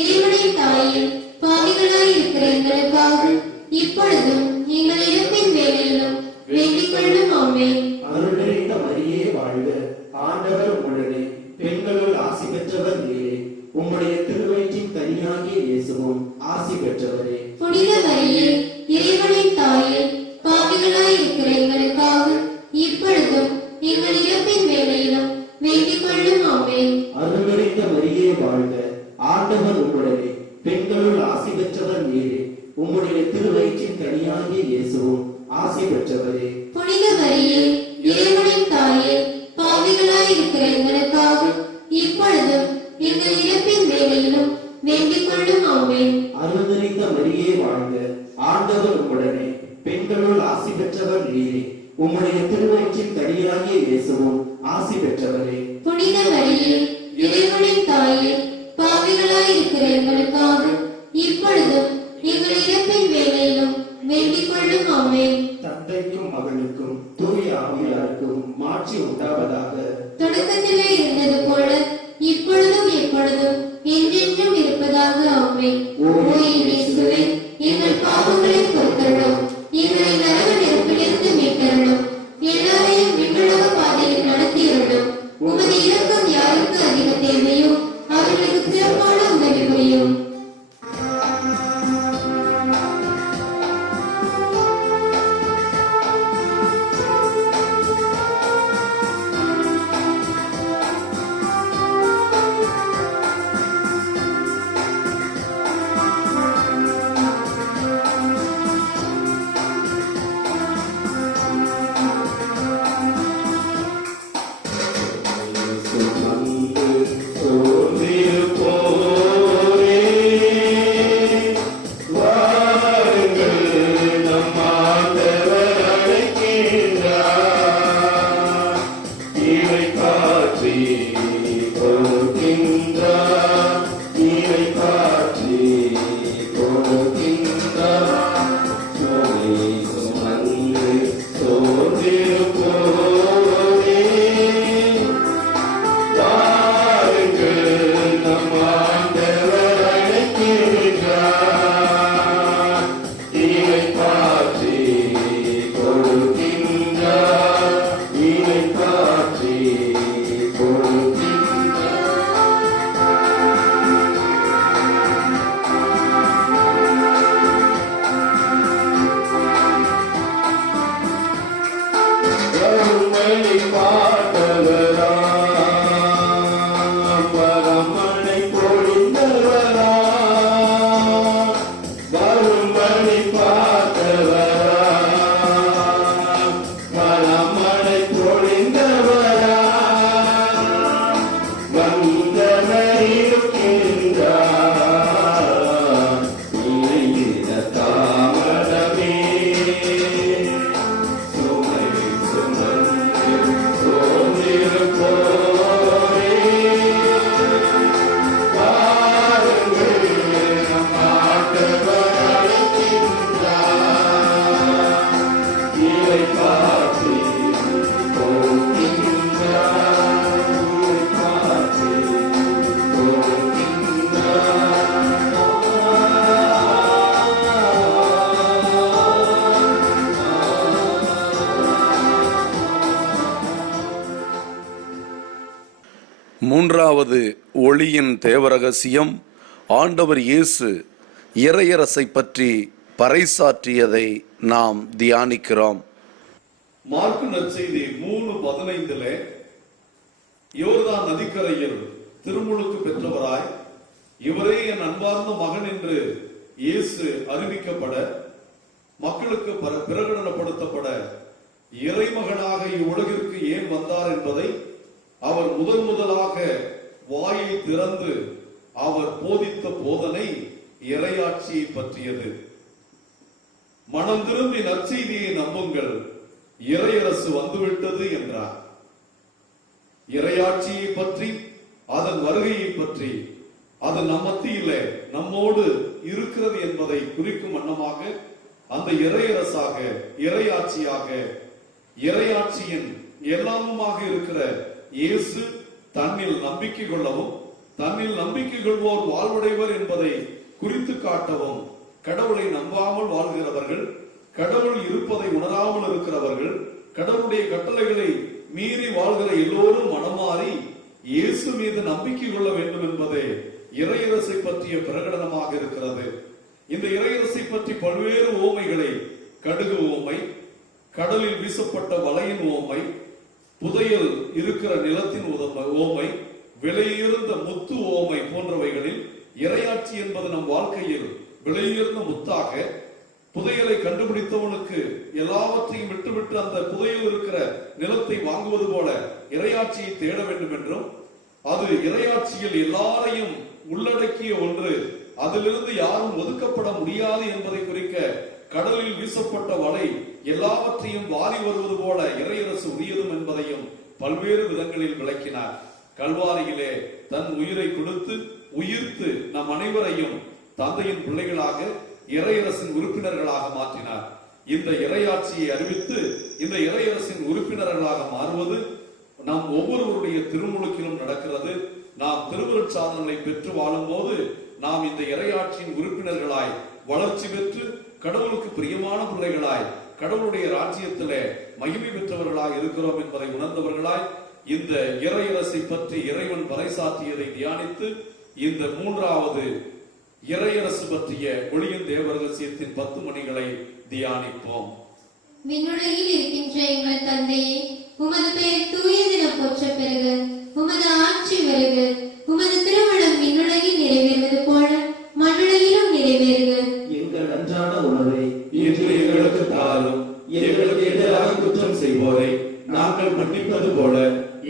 இறைவனின் தாயே, பாவிகளாய் இருக்கிற எங்களுக்காக இப்பொழுதும் எங்கள் இறப்பின் வேளையிலும் வேண்டிக் கொள்ளும். ஆமென். அருள் நிறைந்த மரியே வாழ்க. ஆண்டவர் உம்முடனே, பெண்களுள் ஆசி பெற்றவர் நீரே. உம்முடைய திருவயிற்றின் கனியாகிய இயேசுவும் ஆசி பெற்றவரே. புனித மரியே, இறைவனின் தாயே, பாவிகளாய் இருக்கிற எங்களுக்காக இப்பொழுதும் எங்கள் இறப்பின் வாழ்க, ஆண்டவர் உம்முடனே, பெண்களுள் ஆசி பெற்றவர் நீரே, உம்முடைய திருவயிற்றின் கனியாகிய இயேசுவும் ஆசி பெற்றவரே. புனித மரியே, இறைவனின் தாயே, பாவிகளாயிருக்கிற எங்களுக்காக இப்பொழுதும் எங்கள் இறப்பின் வேளையிலும் வேண்டிக் கொள்ளும். ஆமென். அருள்நிறைந்த மரியே வாழ்க, ஆண்டவர் உம்முடனே, பெண்களுள் ஆசி பெற்றவர் நீரே, உம்முடைய திருவயிற்றின் கனியாகிய இயேசுவும் ஆசி பெற்றவரே. புனித மரியே, இறைவனின் தாயே, பாவிகளாயிருக்கிற எங்களுக்காக இப்பொழுதும் எங்கள் இறப்பின் வேளையிலும் வேண்டிக் கொள்ளும். ஆமென். தந்தைக்கும் மகனுக்கும் தூய ஆவியாருக்கும் மாட்சி உண்டாவதாக. தொடக்கத்திலே இருந்தது போல இப்பொழுதும் எப்பொழுதும் என்றென்றும் இருப்பதாக. ஆமென். ஓ இயேசுவே, எங்கள் பாவங்களை பொறுத்தருளும், எங்களை நரக நெருப்பிலிருந்து மீட்டருளும், எல்லாரையும் விண்ணுலக பாதையில் நடத்தியருளும். உமது இரக்கம் யாருக்கு அதிக தேவையோ அவர்களுக்கு சிறப்பான உதவி புரியும். மூன்றாவது ஒளியின் தேவரகசியம், ஆண்டவர் இயேசு இறையரசை பற்றி பறைசாற்றியதை நாம் தியானிக்கிறோம். மார்க்கு நற்செய்தி 3:15 யோர்தான் நதிக்கரையில் திருமுழுக்கு பெற்றவராய் இவரே என் அன்பார்ந்த மகன் என்று இயேசு அறிவிக்கப்பட, மக்களுக்கு பிரகடனப்படுத்தப்பட, இறைமகனாக இவ்வுலகிற்கு ஏன் வந்தார் என்பதை அவர் முதலாக வாயை திறந்து அவர் போதித்த போதனை இறையாட்சியை பற்றியது. மனம் திரும்பி நற்செய்தியை நம்புங்கள், இறையரசு வந்துவிட்டது என்றார். இறையாட்சியை பற்றி, அதன் வருகையை பற்றி, அது நம் மத்தியிலே நம்மோடு இருக்கிறது என்பதை குறிக்கும் வண்ணமாக அந்த இறையரசாக, இறையாட்சியாக, இறையாட்சியின் எல்லாமுமாக இருக்கிற இயேசு தன்னில் நம்பிக்கை கொள்ளவும், தன்னில் நம்பிக்கை கொள்வோர் வாழ்வடைவர் என்பதை குறித்து காட்டவும், கடவுளை நம்பாமல் வாழ்கிறவர்கள், கடவுள் இருப்பதை உணராமல் இருக்கிறவர்கள், கடவுளுடைய கட்டளைகளை மீறி வாழ்கிற எல்லோரும் மனமாறி இயேசு மீது நம்பிக்கை கொள்ள வேண்டும் என்பதே இறையரசை பற்றிய பிரகடனமாக இருக்கிறது. இந்த இறையரசை பற்றி பல்வேறு ஓமைகளை, கடுகு ஓமை, கடலில் வீசப்பட்ட வலையின் ஓமை, புதையல் இருக்கிற நிலத்தின் ஓமை, விலையுயர்ந்த முத்து ஓமை போன்றவைகளில் இறையாட்சி என்பது நம் வாழ்க்கையில் விலையுயர்ந்த முத்தாக, புதையலை கண்டுபிடித்தவனுக்கு எல்லாவற்றையும் விட்டுவிட்டு அந்த புதையல் இருக்கிற நிலத்தை வாங்குவது போல இறையாட்சியை தேட வேண்டும் என்றும், அது இறையாட்சியில் எல்லாரையும் உள்ளடக்கிய ஒன்று, அதிலிருந்து யாரும் ஒதுக்கப்பட முடியாது என்பதை குறிக்க கடலில் வீசப்பட்ட வலை எல்லாவற்றையும் வாரி வருவது போல இறையரசு உரியதும் என்பதையும் பல்வேறு விதங்களில் விளக்கினார். கல்வாரியிலே தன் உயிரை கொடுத்து உயிர்த்து நம் அனைவரையும் தந்தையின் பிள்ளைகளாக இறையரசின் உறுப்பினர்களாக மாற்றினார். இந்த இறையாட்சியை அறிவித்து இந்த இறையரசின் உறுப்பினர்களாக மாறுவது நம் ஒவ்வொருவருடைய திருமுழுக்கிலும் நடக்கிறது. நாம் திருவருட்சாதனங்களை பெற்று வாழும் போது நாம் இந்த இறையாட்சியின் உறுப்பினர்களாய் வளர்ச்சி பெற்று கடவுளுக்கு பிரியமான பிள்ளைகளாய் கடவுளுடைய ராஜ்யத்திலே மகிமை பெற்றவர்களாய் இருக்கிறோம் என்பதை உணர்ந்தவர்களாய் இந்த இறையரசை பற்றி இறைவன் பறைசாற்றியதை தியானித்து இந்த மூன்றாவது இறையரசு பற்றிய ஒளியின் தேவ ரகசியத்தின் 10 மணிகளை தியானிப்போம். விண்ணுலகில் இருக்கின்ற எங்கள் தந்தையே, உமது பெயர் தூயதென போற்ற பெறுக. உமது ஆட்சி வருக. உமது திருமணம் விண்ணுலகில் நிறைவேறுவது போல மண்ணுலகிலும் நிறைவேறுக. எங்கள் அன்றாட உணவை இன்று எங்களுக்கு தாரும். எங்களுக்கு எதிராக குற்றம் செய்வோரை நாங்கள் மன்னிப்பது போல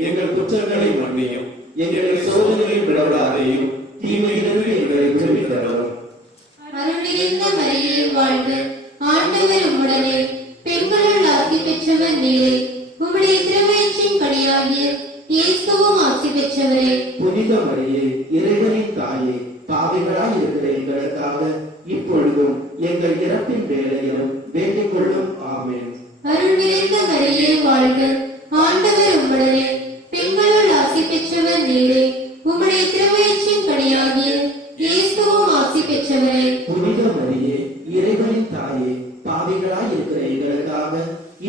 எங்கள் குற்றங்களை மன்னியும். எங்களை சோதனையில் விடாதேயும், தீமையிலிருந்து எங்களை விடுவித்தரும். அருள் நிறைந்த மரியே வாழ்க. ஆண்டவர் உம்முடனே, பெண்களுள் ஆசி பெற்றவர் நீரே. உம்முடைய திருவயிற்றின் கனியாகிய இயேசுவும் ஆசி பெற்றவரே. புனித மரியே, இறைவனின் தாயே, பாவிகளாய் இருக்கிற எங்களுக்காக இப்பொழுதும் எங்கள் இறப்பின் வேளையிலும் வேண்டிக் கொள்ளும். ஆமென். அருள் நிறைந்த மரியே வாழ்க. ஆண்டவர் உம்முடனே, பெண்களுள் ஆசி பெற்றவர் நீரே. உம்முடைய திருவயிற்றின் கனியாகிய இயேசுவும் ஆசி பெற்றவரே. புனித மரியே, இறைவனின் தாயே, பாவிகளாய் இருக்கிற எங்களுக்காக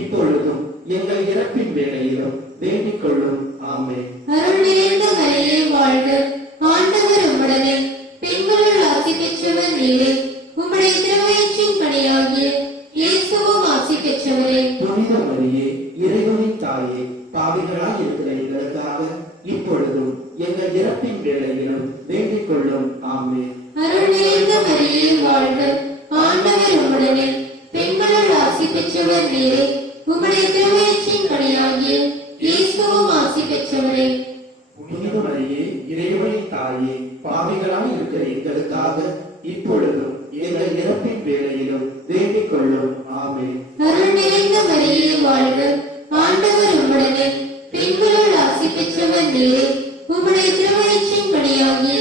இப்பொழுதும் எங்கள் இறப்பின் வேளையிலும் வேண்டிக் கொள்ளும். ஆமென். அருள் நிறைந்த மரியே வாழ்க. ஆண்டவர் உம்முடனே, பெண்களுள் ஆசி பெற்றவர் நீரே. உம்முடைய திருவயிற்றின் கனியாகிய இயேசுவும் ஆசி பெற்றவரே. புனித மரியே, இறைவனின் தாயே, பாவிகளாய் இருக்கிற எங்களுக்காக இப்பொழுதும் எங்கள் இறப்பின் வேளையிலும் வேண்டிக் கொள்ளும். ஆமென். அருள் நிறைந்த மரியே வாழ்க. ஆண்டவர் உம்முடனே, பெண்களுள் ஆசி பெற்றவர் நீரே. உம்முடைய திருவயிற்றின் கனியாகிய இயேசுவும் ஆசி பெற்றவரே. புனித மரியே, இறைவனின் தாயே, பாவிகளாய் இருக்கிற எங்களுக்காக இப்பொழுதும் எங்கள் இறப்பின் வேளையிலும் வேண்டிக் கொள்ளும். ஆமென். அருள் நிறைந்த மரியே வாழ்க. ஆண்டவர் உம்முடனே, பெண்களுள் ஆசி பெற்றவர் நீரே. உம்முடைய திருவயிற்றின் கனியாகிய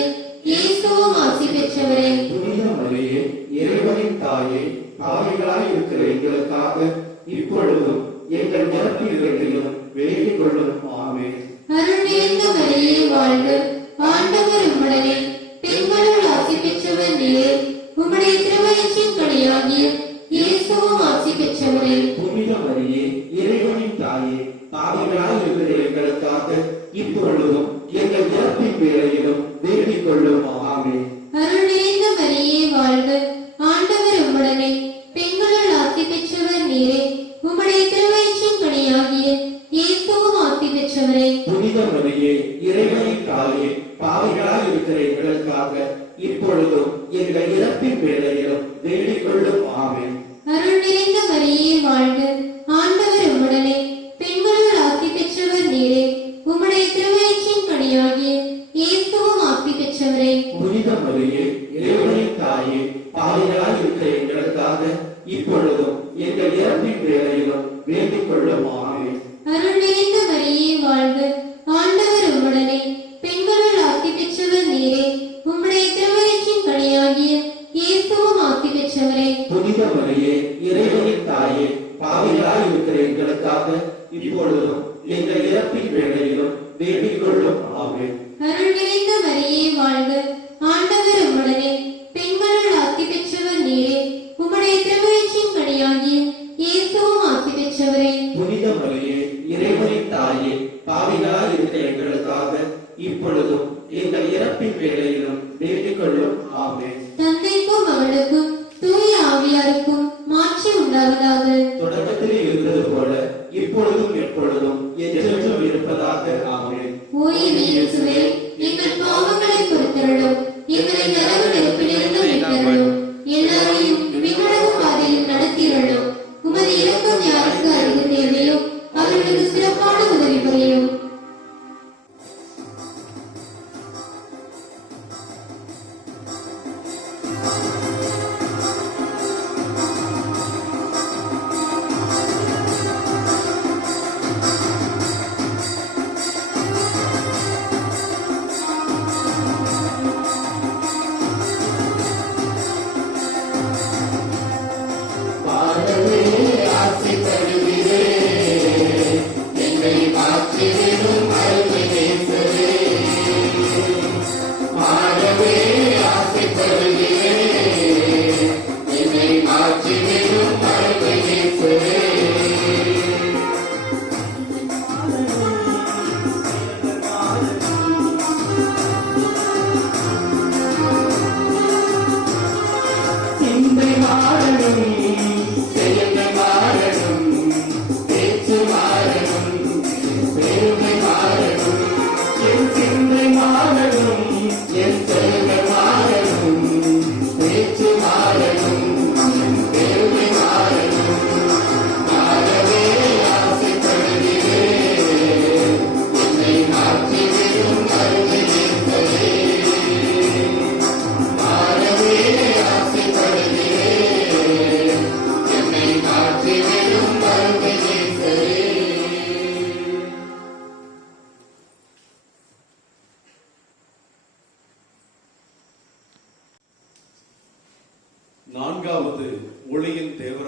இயேசுவும் ஆசி பெற்றவரே. புனித மரியே, இறைவனின் தாயே, பாவிகளாய் இருக்கிற எங்களுக்காக இப்பொழுதும் எங்கள் இறப்பின் வேளையிலும் வேண்டிக் கொள்ளும். ஆமென். அருள் நிறைந்த மரியே வாழ்க. ஆண்டவர் உம்முடனே, பெண்களுள் ஆசி பெற்றவர் நீரே. உம்முடைய திருவயிற்றின் கனியாகிய இயேசுவும் ஆசி பெற்றவரே. புனித மரியே, இறைவனின் தாயே, பாவிகளாய் இருக்கிற எங்களுக்காக இப்பொழுதும் எங்கள் இறப்பின் வேளையிலும் வேண்டிக் கொள்ளும். ஆமென். அருள் நிறைந்த மரியே வாழ்க. ஆண்டவர் உம்முடனே, பெண்களுள் ஆசி பெற்றவர் நீரே. உம்முடைய திருவயிற்றின் கனியாகிய இயேசுவும் ஆசி பெற்றவரே. புனித மரியே, இறைவனின் தாயே, பாவிகளாய் இருக்கிற எங்களுக்காக இப்பொழுதும் எங்கள் இறப்பின் வேளையிலும் வேண்டிக் கொள்ளும். ஆமென். அருள் நிறைந்த மரியே வாழ்க. ஆண்டவர் உம்முடனே, பெண்களுள் ஆசி பெற்றவர் நீரே. உம்முடைய திருவயிற்றின் கனியாகிய இயேசுவும் ஆசி பெற்றவரே. புனித மரியே, இறைவனின் தாயே, பாவிகளாய் இருக்கிற எங்களுக்காக இப்பொழுதும் எங்கள் இறப்பின் வேளையிலும் வேண்டிக் கொள்ளும். ஆமென். அருள் நிறைந்த மரியே வாழ்க. ஆண்டவர் உம்முடனே, பெண்களுள் ஆசி பெற்றவர் நீரே. உம்முடைய திருவயிற்றின் கனியாகிய இயேசுவும் ஆசி பெற்றவரே. புனித மரியே, இறைவனின் தாயே, பாவிகளாய் இருக்கிற எங்களுக்காக இப்பொழுதும் எங்கள் இறப்பின் வேளையிலும் வேண்டிக் கொள்ளும். ஆமென். அருள் நிறைந்த மரியே வாழ்க. ஆண்டவர் உம்முடனே, பெண்களுள் ஆசி பெற்றவர் நீரே. உம்முடைய திருவயிற்றின் கனியாகிய இயேசுவும் ஆசி பெற்றவரே. புனித மரியே, இறைவனின் தாயே, பாவிகளாய் இருக்கிற எங்களுக்காக இப்பொழுதும் எங்கள் இறப்பின் வேளையிலும் வேண்டிக் கொள்ளும். ஆமென். தந்தைக்கும் மகனுக்கும் தூய ஆவியாருக்கும் மாட்சி உண்டாவதாக. தொடக்கத்தில் இருந்தது போல இப்பொழுதும் எப்பொழுதும் என்றென்றும் இருப்பதாக. ஆமென். ஓ இயேசுவே,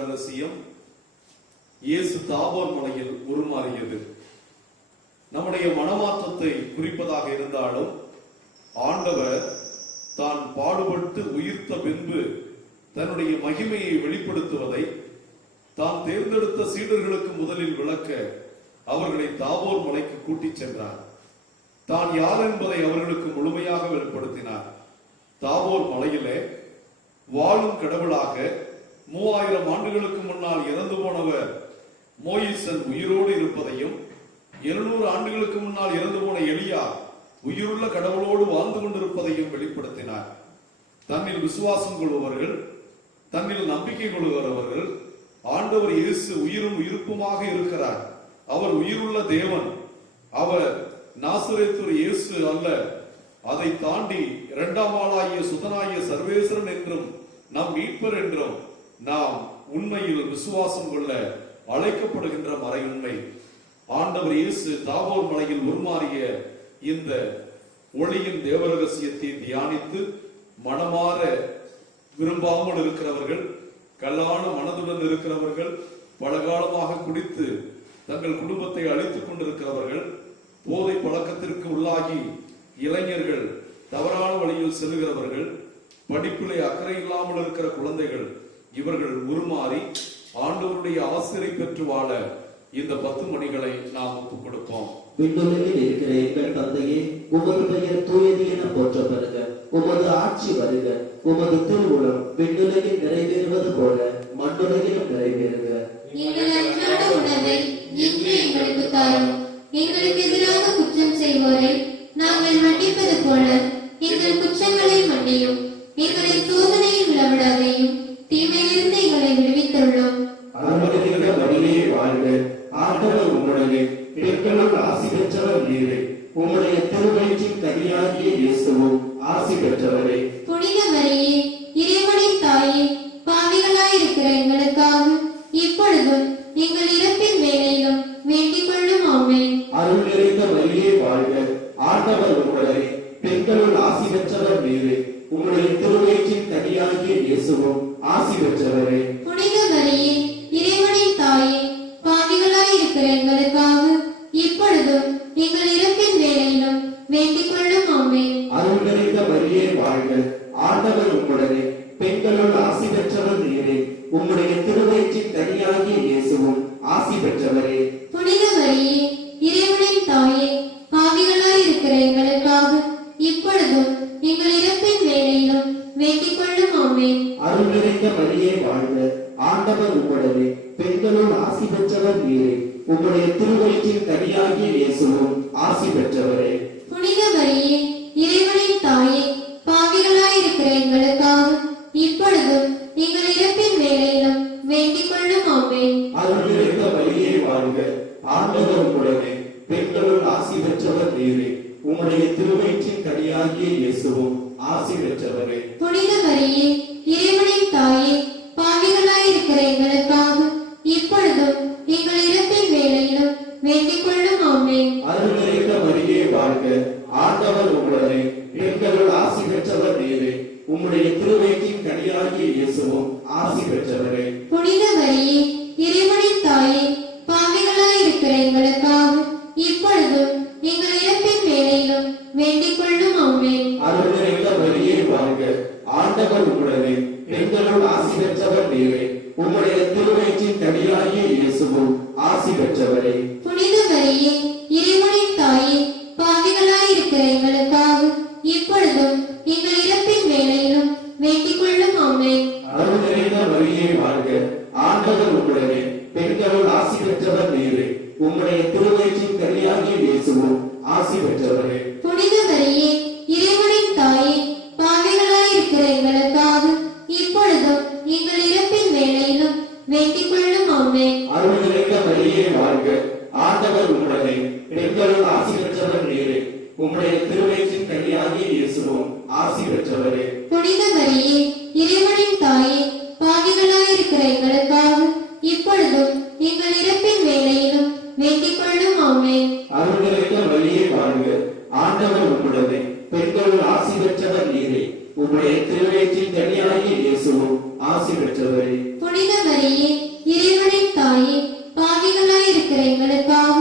ரகசியம் இயேசு தாபோர் மலையில் உருமாறியது. நம்முடைய மனமாற்றத்தை குறிப்பதாக இருந்தாலும் ஆண்டவர் தான் பாடுபட்டு உயிர்த்த பின்பு தன்னுடைய மகிமையை வெளிப்படுத்துவதை தான் தேர்ந்தெடுத்த சீடர்களுக்கு முதலில் விளக்க அவர்களை தாபோர் மலைக்கு கூட்டிச் சென்றார். தான் யார் என்பதை அவர்களுக்கு முழுமையாக வெளிப்படுத்தினார். தாபோர் மலையிலே வாழும் கடவுளாக 3000 ஆண்டுகளுக்கு முன்னால் இறந்து போனவர் மோயிசன் உயிரோடு இருப்பதையும் 700 ஆண்டுகளுக்கு முன்னால் இறந்து போன எலியா உயிருள்ள கடவுளோடு வாழ்ந்து கொண்டிருப்பதையும் வெளிப்படுத்தினார். தன்னில் விசுவாசம் கொள்பவர்கள், தன்னில் நம்பிக்கை கொள்கிறவர்கள், ஆண்டவர் இயேசு உயிரும் உயிர்ப்புமாக இருக்கிறார், அவர் உயிருள்ள தேவன், அவர் நாசரேத்து இயேசு அல்ல, அதை தாண்டி இரண்டாம் ஆளாகிய சுதனாகிய சர்வேஸ்வரன் என்றும் நம் மீட்பர் என்றும் நாம் உண்மையில் விசுவாசம் கொள்ள அழைக்கப்படுகின்ற மறையுண்மை. ஆண்டவர் இயேசு தாபோர் மலையில் உருமாறிய இந்த ஒளியின் தேவரகசியத்தை தியானித்து மனமாற விரும்பாமல் இருக்கிறவர்கள், கல்லான மனதுடன் இருக்கிறவர்கள், பலகாலமாக குடித்து தங்கள் குடும்பத்தை அழித்துக் கொண்டிருக்கிறவர்கள், போதை பழக்கத்திற்கு உள்ளாகி இளைஞர்கள் தவறான வழியில் செல்கிறவர்கள், படிப்பிலே அக்கறை இல்லாமல் இருக்கிற குழந்தைகள், இவர்கள் உருமாறி ஆண்டவருடைய ஆசிரை பெற்று வாழ இந்த 10 மணிகளை நாம் ஒப்புக் கொடுப்போம். விண்ணுலகில் இருக்கிற எங்கள் தந்தையே, உமது பெயர் தூயது என போற்றப்படுக. உமது ஆட்சி வருக. உமது திருவுளம் விண்ணுலகில் நிறைவேறுவது போல மண்ணுலகிலும் நிறைவேறுக. எங்கள் அன்றாட உணவை இன்று எங்களுக்கு தாரும். எங்களுக்கு எதிராக குற்றம் செய்வோரை நாங்கள் மன்னிப்பது போல எங்கள் குற்றங்களை மன்னியும். எங்களை சோதனையில் விழவிடாதையும் தீமையிலிருந்து எங்களை விடுவித்துள்ளோம். அருள்மிகு மரியே வாழ்க. ஆண்டவர் உம்முடனே, பெண்களுள் ஆசி பெற்றவர் நீரே. உம்முடைய திருவயிற்றின் கனியாகிய இயேசுவும் ஆசி பெற்றவரே. புனித மரியே, இறைவனின் தாயே, பாவிகளாயிருக்கிற எங்களுக்காக இப்பொழுதும் எங்கள் இறப்பின் வேளையிலும் வேண்டிக் கொள்ளும். ஆமென். அருள் நிறைந்த மரியே வாழ்க. ஆண்டவர் உம்முடனே, பெண்களுள் ஆசி பெற்றவர் நீரே. உம்முடைய திருவயிற்றின் கனியாகிய இயேசுவும் ஆசி பெற்றவரே. புனித மரியே, இறைவனின் தாயே, பாவிகளாயிருக்கிற எங்களுக்காக இப்பொழுதும் எங்கள் இறப்பின் வேளையிலும் வேண்டிக் கொள்ளும். ஆமென். அருள் நிறைந்த மரியே வாழ்க. ஆண்டவர் உம்முடனே, பெண்களுள் ஆசி பெற்றவர் நீரே. உம்முடைய திருவயிற்றின் கனியாகிய இயேசுவும் ஆசி பெற்றவரே. புனித மரியே, இறைவனின் தாயே, பாவிகளாயிருக்கிற எங்களுக்காக இப்பொழுதும் எங்கள் இறப்பின் வேளையிலும் வேண்டிக் கொள்ளும். ஆமென். அருள் நிறைந்த மரியே வாழ்க. ஆண்டவர் உம்முடனே, பெண்களுள் ஆசி பெற்றவர் நீரே. உம்முடைய திருவயிற்றின் கனியாகிய இயேசுவும் ஆசி பெற்றவரே. புனித மரியே, இறைவனின் தாயே, பாவிகளாயிருக்கிற எங்களுக்காக இப்பொழுதும் எங்கள் இறப்பின் வேளையிலும் வேண்டிக் கொள்ளும். ஆமென். அருள் நிறைந்த மரியே வாழ்க. ஆண்டவர் உம்முடனே, பெண்களுள் ஆசி பெற்றவர் நீரே. உம்முடைய திருவயிற்றின் கனியாகிய இயேசுவும் ஆசி பெற்றவரே. புனித மரியே, இறைவனின் தாயே, பாவிகளாயிருக்கிற எங்களுக்காக இப்பொழுதும் எங்கள் இறப்பின் வேளையிலும் வேண்டிக் கொள்ளும். ஆமென். அருள் நிறைந்த மரியே வாழ்க. ஆண்டவர் உம்முடனே, பெண்களுள் ஆசி பெற்றவர் நீரே. உம்முடைய திருவயிற்றின் கனியாகிய இயேசுவும் ஆசி பெற்றவரே. புனித மரியே, இறைவனின் தாயே, பாவிகளாயிருக்கிற எங்களுக்காக இப்பொழுதும் எங்கள் இறப்பின் வேளையிலும் வேண்டிக் கொள்ளும். ஆமென். அருள் நிறைந்த மரியே வாழ்க. ஆண்டவர் உம்முடனே, பெண்களுள் ஆசி பெற்றவர் நீரே. உம்முடைய திருவயிற்றின் கனியாகிய இயேசுவும் ஆசி பெற்றவரே. புனித மரியே, இறைவனின் தாயே, பாவிகளாயிருக்கிற எங்களுக்காக இப்பொழுதும் எங்கள் இறப்பின் வேளையிலும் வேண்டிக் கொள்ளும். ஆமென். அருள் நிறைந்த மரியே வாழ்க. ஆண்டவர் உம்முடனே, பெண்களுள் ஆசி பெற்றவர் நீரே. உம்முடைய திருவயிற்றின் கனியாகிய இயேசுவும் ஆசி பெற்றவரே. புனித மரியே, இறைவனின் தாயே, பாவிகளாயிருக்கிற எங்களுக்காக இப்பொழுதும் எங்கள் இறப்பின் வேளையிலும் வேண்டிக் கொள்ளும். ஆமென். அருள் நிறைந்த மரியே வாழ்க. ஆண்டவர் உம்முடனே, பெண்களுள் ஆசி பெற்றவர் நீரே. உம்முடைய திருவயிற்றின் கனியாகிய இயேசுவும் ஆசி பெற்றவரே. புனித மரியே, இறைவனின் தாயே, பாவிகளாயிருக்கிற எங்களுக்காக இப்பொழுதும் எங்கள் இறப்பின் வேளையிலும் வேண்டிக் கொள்ளும். ஆமென். அருள் நிறைந்த மரியே வாழ்க. ஆண்டவர் உம்முடனே, பெண்களுள் ஆசி பெற்றவர் நீரே. உம்முடைய திருவயிற்றின் கனியாகிய இயேசுவும் ஆசி பெற்றவரே. புனித மரியே, இறைவனின் தாயே, பாவிகளாயிருக்கிற எங்களுக்காக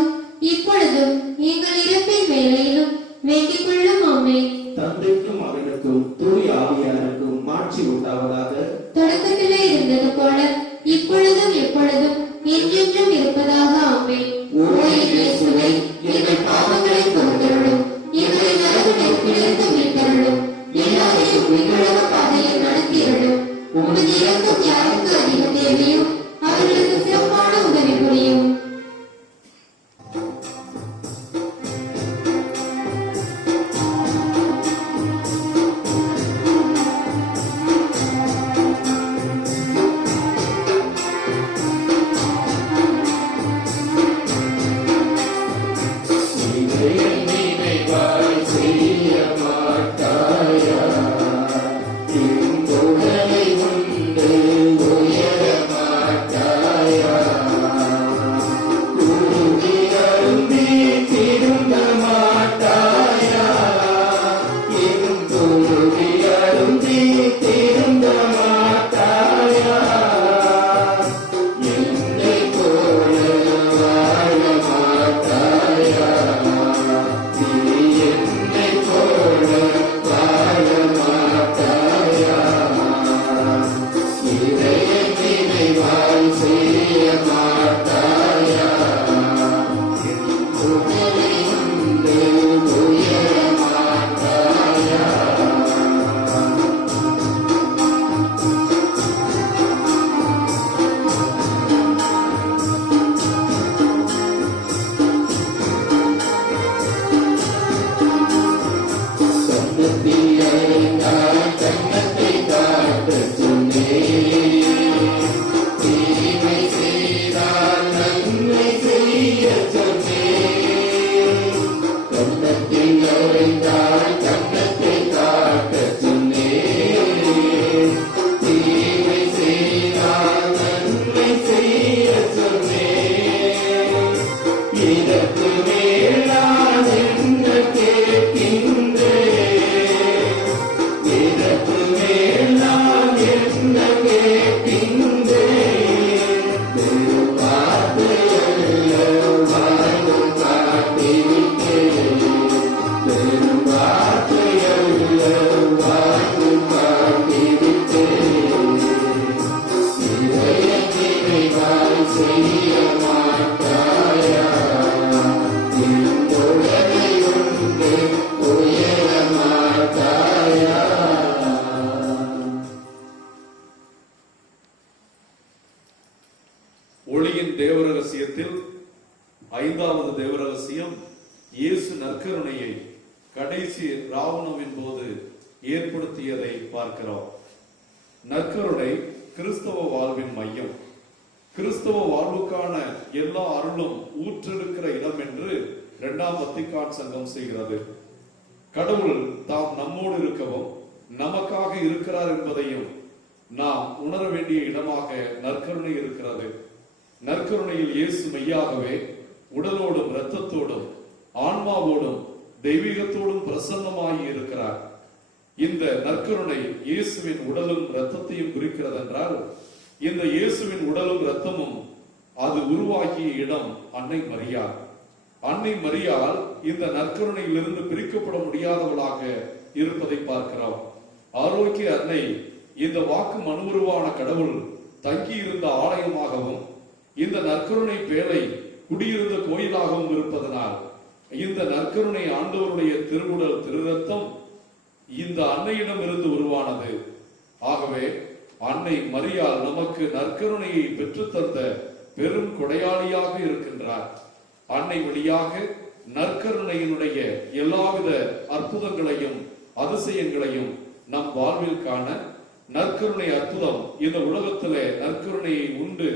இப்பொழுதும் எங்கள் இறப்பின் வேளையிலும் வேண்டிக் கொள்ளும். ஆமென். தந்தைக்கும் மகனுக்கும் தூய ஆவியாருக்கும் மாட்சி உண்டாவதாக. தொடக்கத்திலே இருந்தது போல இப்பொழுதும் எப்பொழுதும் என்றென்றும் இருப்பதாக. ஆமென். ஓ என் இயேசுவே, எங்கள் பாவங்களை பொறுத்தருளும், எங்களை நரக நெருப்பிலிருந்து மீட்டருளும், எல்லாரையும் உயிருள்ள பாதையில் நடத்தியருளும். உமது இரக்கம் யாருக்கு அதிக தேவையோ அவர்களுக்கு சிறப்பான உதவி புரியும். ஒளியின் தேவரகசியத்தில் 5வது தேவரகசியம் இயேசு நற்கருணையை கடைசி ராவணவின் போது ஏற்படுத்தியதை பார்க்கிறோம். நற்கருணை கிறிஸ்தவ வாழ்வின் மையம். கிறிஸ்தவ வாழ்வுக்கான எல்லா அருளும் ஊற்றிருக்கிற இடம் என்று 2ஆம் வத்திக்கான் சங்கம் செய்கிறது. கடவுள் தாம் நம்மோடு இருக்கவும் நமக்காக இருக்கிறார் என்பதையும் நாம் உணர வேண்டிய இடமாக நற்கருணை இருக்கிறது. நற்கருணையில் இயேசு மெய்யாகவே உடலோடும் இரத்தத்தோடும் ஆன்மாவோடும் தெய்வீகத்தோடும் பிரசன்னமாகி இருக்கிறார். இந்த நற்கருணை இயேசுவின் உடலும் இரத்தத்தையும் குறிக்கிறது என்றால், இந்த இயேசுவின் உடலும் இரத்தமும் அது உருவாகிய இடம் அன்னை மரியாள். அன்னை மரியாள் இந்த நற்கருணையிலிருந்து பிரிக்கப்பட முடியாதவளாக இருப்பதை பார்க்கிறோம். ஆரோக்கிய அன்னை இந்த வாக்கு மனுருவான கடவுள் தங்கி இருந்த ஆலயமாகவும் இந்த நற்கருணை பேழை குடியிருந்த கோயிலாகவும் இருப்பதனால் இந்த நற்கருணை ஆண்டவருடைய திருவுடல் திருரத்தம் இந்த அன்னையிடம் இருந்து உருவானது. ஆகவே அன்னை மரியாள் நமக்கு நற்கருணையை பெற்றுத்தந்த பெரும் கொடையாளியாக இருக்கின்றார். அன்னை வழியாக நற்கருணையினுடைய எல்லாவித அற்புதங்களையும் அதிசயங்களையும் நம் வாழ்வில் காண நற்கருணை அற்புதம் இந்த உலகத்திலே நற்கருணையை உண்டு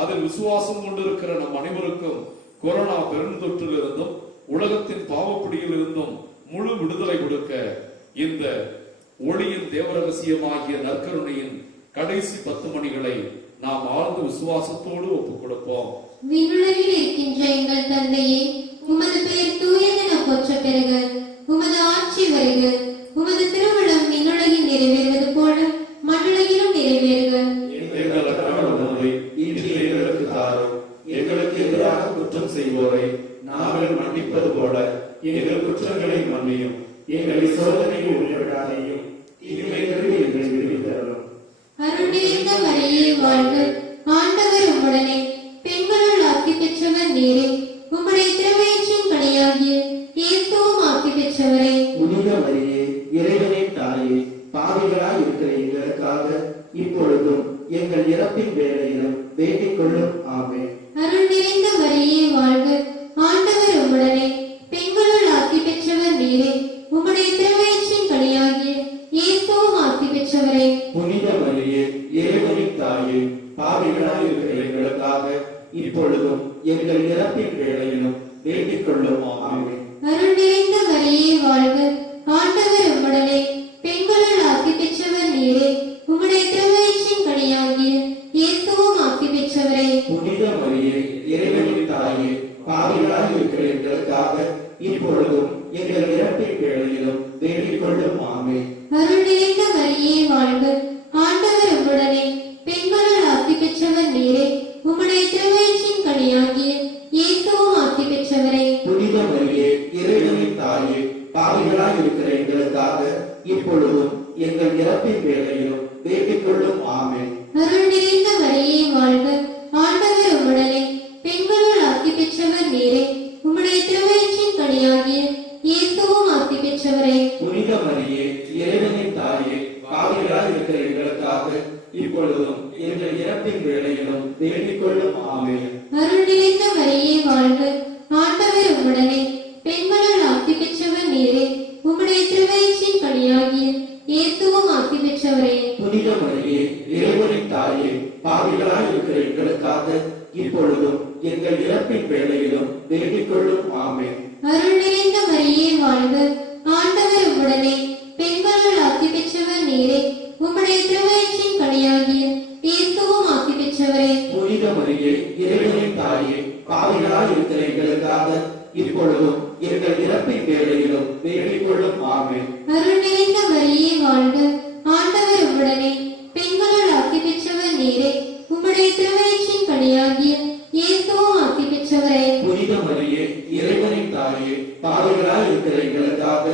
அதில் விசுவாசம் கொண்டிருக்கிற நம் அனைவருக்கும் கொரோனா பெருந்தொற்றிலிருந்தும் உலகத்தின் பாவப்பிடியில் இருந்தும் முழு விடுதலை கொடுக்க இந்த ஒளியின் தேவரகசியமாகிய நற்கருணையின் கடைசி 10 மணிகளை நாம் ஆழ்ந்த விசுவாசத்தோடு ஒப்புக் கொடுப்போம். விண்ணுலகில் இருக்கின்ற எங்கள் தந்தையே, உமது பெயர் தூயதென போற்ற பெறுக. உமது ஆட்சி வருக. உமது திருவுளம் விண்ணுலகில் நிறைவேறுவது போல மண்ணுலகிலும் நிறைவேறுக. எங்கள் குற்றங்களை மன்னியும், எங்களை சோதனையில் உள்ளவிடாதையும், தீமைகளில் எங்களை விடுவித்தருளும். அருள் நிறைந்த மரியே வாழ்க, ஆண்டவர் உம்முடனே, பெண்களுள் ஆசி பெற்றவர் நீரே, உம்முடைய திருவயிற்றின் கனியாகிய இயேசுவும் ஆசி பெற்றவரே. புனித மரியே, இறைவனின் தாயே, பாவிகளாய் இருக்கிற எங்களுக்காக இப்பொழுதும் எங்கள் இறப்பின் வேளையிலும் வேண்டிக் கொள்ளும். ஆமென். அருள் நிறைந்த மரியே வாழ்க, ஆண்டவர் உம்முடனே, பெண்களுள் ஆசி பெற்றவர் நீரே, உம்முடைய திருவயிற்றின் கனியாகிய இயேசுவும் ஆசி பெற்றவரே. புனித மரியே, இறைவனின் தாயே, பாவிகளாய் இருக்கிற எங்களுக்காக இப்பொழுதும் எங்கள் இறப்பின் வேளையிலும் வேண்டிக் கொள்ளும். ஆமென். அருள் நிறைந்த மரியே வாழ்க, ஆண்டவர் உம்முடனே, பெண்களுள் ஆசி பெற்றவர் நீரே, உம்முடைய திருவயிற்றின் கனியாகிய இயேசுவும் ஆசி பெற்றவரே. புனித மரியே, இறைவனின் தாயே, பாவிகளாய் இருக்கிற எங்களுக்காக இப்பொழுதும் எங்கள் இறப்பின் வேளையிலும் வேண்டிக் கொள்ளும். ஆமென். அருள் நிறைந்த மரியே வாழ்க, ஆண்டவர் உம்முடனே, பெண்களுள் ஆசி பெற்றவர் நீரே, உம்முடைய திருவயிற்றின் கனியாகிய இயேசுவும் ஆசி பெற்றவரே. புனித மரியே, இறைவனின் தாயே, பாவிகளாய் இருக்கிற எங்களுக்காக இப்பொழுதும் எங்கள் இறப்பின் வேளையிலும் வேண்டிக் கொள்ளும். ஆமென். அருள் நிறைந்த மரியே வாழ்க, ஆண்டவர் உம்முடனே, பெண்களுள் ஆசி பெற்றவர் நீரே, உம்முடைய திருவயிற்றின் கனியாகிய இயேசுவும் ஆசி பெற்றவரே. புனித மரியே, இறைவனின் தாயே, பாவிகளாய் இருக்கிற எங்களுக்காக இப்பொழுதும் எங்கள் இறப்பின் வேளையிலும் வேண்டிக் கொள்ளும். ஆமென். அருள் நிறைந்த மரியே வாழ்க, ஆண்டவர் உம்முடனே, பெண்களுள் ஆசி பெற்றவர் நீரே, உம்முடைய திருவயிற்றின் கனியாகிய இயேசுவும் ஆசி பெற்றவரே. புனித மரியே, இறைவனின் தாயே, பாவிகளாய் இருக்கிற எங்களுக்காக இப்பொழுதும் எங்கள் இறப்பின் வேளையிலும் வேண்டிக் கொள்ளும். ஆமென். அருள் நிறைந்த மரியே வாழ்க, ஆண்டவர் உம்முடனே, பெண்களுள் ஆசி பெற்றவர் நீரே, உம்முடைய திருவயிற்றின் கனியாகிய இயேசுவும் ஆசி பெற்றவரே. புனித மரியே, இறைவனின் தாயே, பாவிகளாய் இருக்கிற எங்களுக்காக இப்பொழுதும் எங்கள் இறப்பின் வேளையிலும் வேண்டிக் கொள்ளும். ஆமென். அருள் நிறைந்த மரியே வாழ்க, ஆண்டவர் உம்முடனே, பெண்களுள் ஆசி பெற்றவர் நீரே, உம்முடைய திருவயிற்றின் கனியாகிய இயேசுவும் ஆசி பெற்றவரே. புனித மரியே, இறைவனின் தாயே, பாவிகளாய் இருக்கிற எங்களுக்காக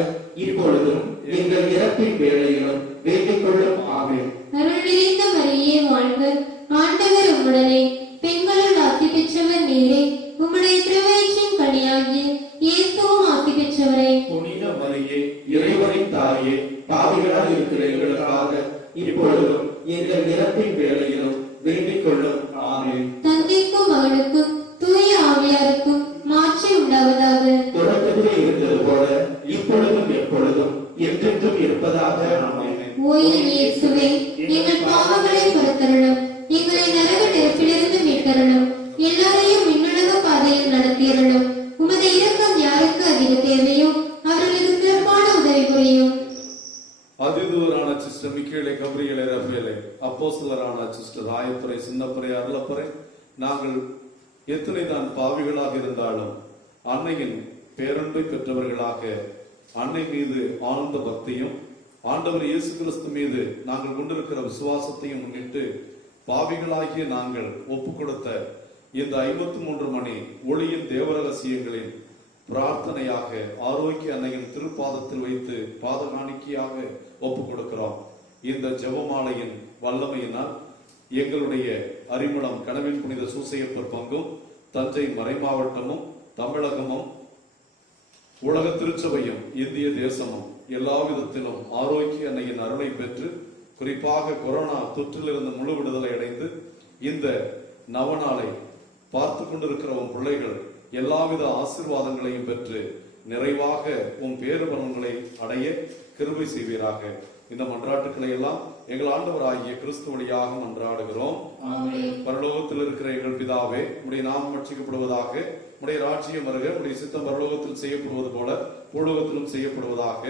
இப்பொழுதும் எங்கள் இறப்பின் வேளையிலும் வேண்டிக் கொள்ளும். ஆமென். அருள் நிறைந்த மரியே வாழ்க, ஆண்டவர் உம்முடனே, பெண்களுள் ஆசி பெற்றவர் நீரே, உம்முடைய திருவயிற்றின் கனியாகிய இயேசுவும் ஆசி பெற்றவரே. புனித மரியே, இறைவனின் தாயே, பாவிகளாய் இருக்கிற எங்களுக்காக இப்பொழுதும் எங்கள் இறப்பின் வேளையிலும் வேண்டிக் கொள்ளும். ஆமென். தந்தைக்கும் மகனுக்கும் தூய ஆவியாருக்கும் மாட்சி உண்டாவதாக. தொடக்கத்திலே இருந்தது போல இப்பொழுதும் எப்பொழுதும் என்றென்றும் இருப்பதாக. ஆமென். ஓய் இயேசுவே, எங்கள் பாவங்களை பொறுத்தருளும், எங்களை நரக நெருப்பிலிருந்து மீட்டருளும், எல்லாரையும் விண்ணுலக பாதையில் நடத்தியருளும். உமது இரக்கம் யாருக்கு அதிக தேவையோ அவர்களுக்கு சிறப்பான உதவி புரியும். அதிதூரான சிஸ்டர் மிக்கேலே, கப்ரியேலே, ரஃபேலே, அப்போஸ்தலரான சிஸ்டர் ஆயத்துறை, சின்னப்பரை, அருளப்பரை, நாங்கள் எத்தனை தான் பாவிகளாக இருந்தாலும் அன்னையின் பேரன்பை பெற்றவர்களாக அன்னை மீது ஆழ்ந்த பக்தியும் ஆண்டவர் இயேசு கிறிஸ்து மீது நாங்கள் கொண்டிருக்கிற விசுவாசத்தையும் முன்னிட்டு பாவிகளாகிய நாங்கள் ஒப்பு கொடுத்த இந்த 53 மணி ஒளியின் தேவரகசியங்களின் பிரார்த்தனையாக ஆரோக்கிய அன்னையின் திருப்பாதத்தில் வைத்து பாத காணிக்கையாக ஒப்பு கொடுக்கிறோம். இந்த ஜெபமாலையின் வல்லமையினால் எங்களுடைய அறிமுகம் கனவின் புனித சூசையப்பர் பங்கும் தஞ்சை மறைமாவட்டமும் தமிழகமும் உலக திருச்சபையும் இந்திய தேசமும் எல்லா விதத்திலும் ஆரோக்கிய அன்னையின் அருளை பெற்று குறிப்பாக கொரோனா தொற்றிலிருந்து முழு விடுதலை அடைந்து இந்த நவநாளை பார்த்து கொண்டிருக்கிற உன் பிள்ளைகள் எல்லாவித ஆசீர்வாதங்களையும் பெற்று நிறைவாக உன் பேருபலன்களை அடைய கிருபை செய்வீராக. இந்த மன்றாட்டுக்களை எல்லாம் எங்கள் ஆண்டவராகிய கிறிஸ்து வழியாக மன்றாடுகிறோம். பரலோகத்தில் இருக்கிற எங்கள் பிதாவே, உம்முடைய நாமம் ரட்சிக்கப்படுவதாக, உம்முடைய ராஜ்யம் வருக, உம்முடைய சித்தம் பரலோகத்தில் செய்யப்படுவது போல பூலோகத்திலும் செய்யப்படுவதாக.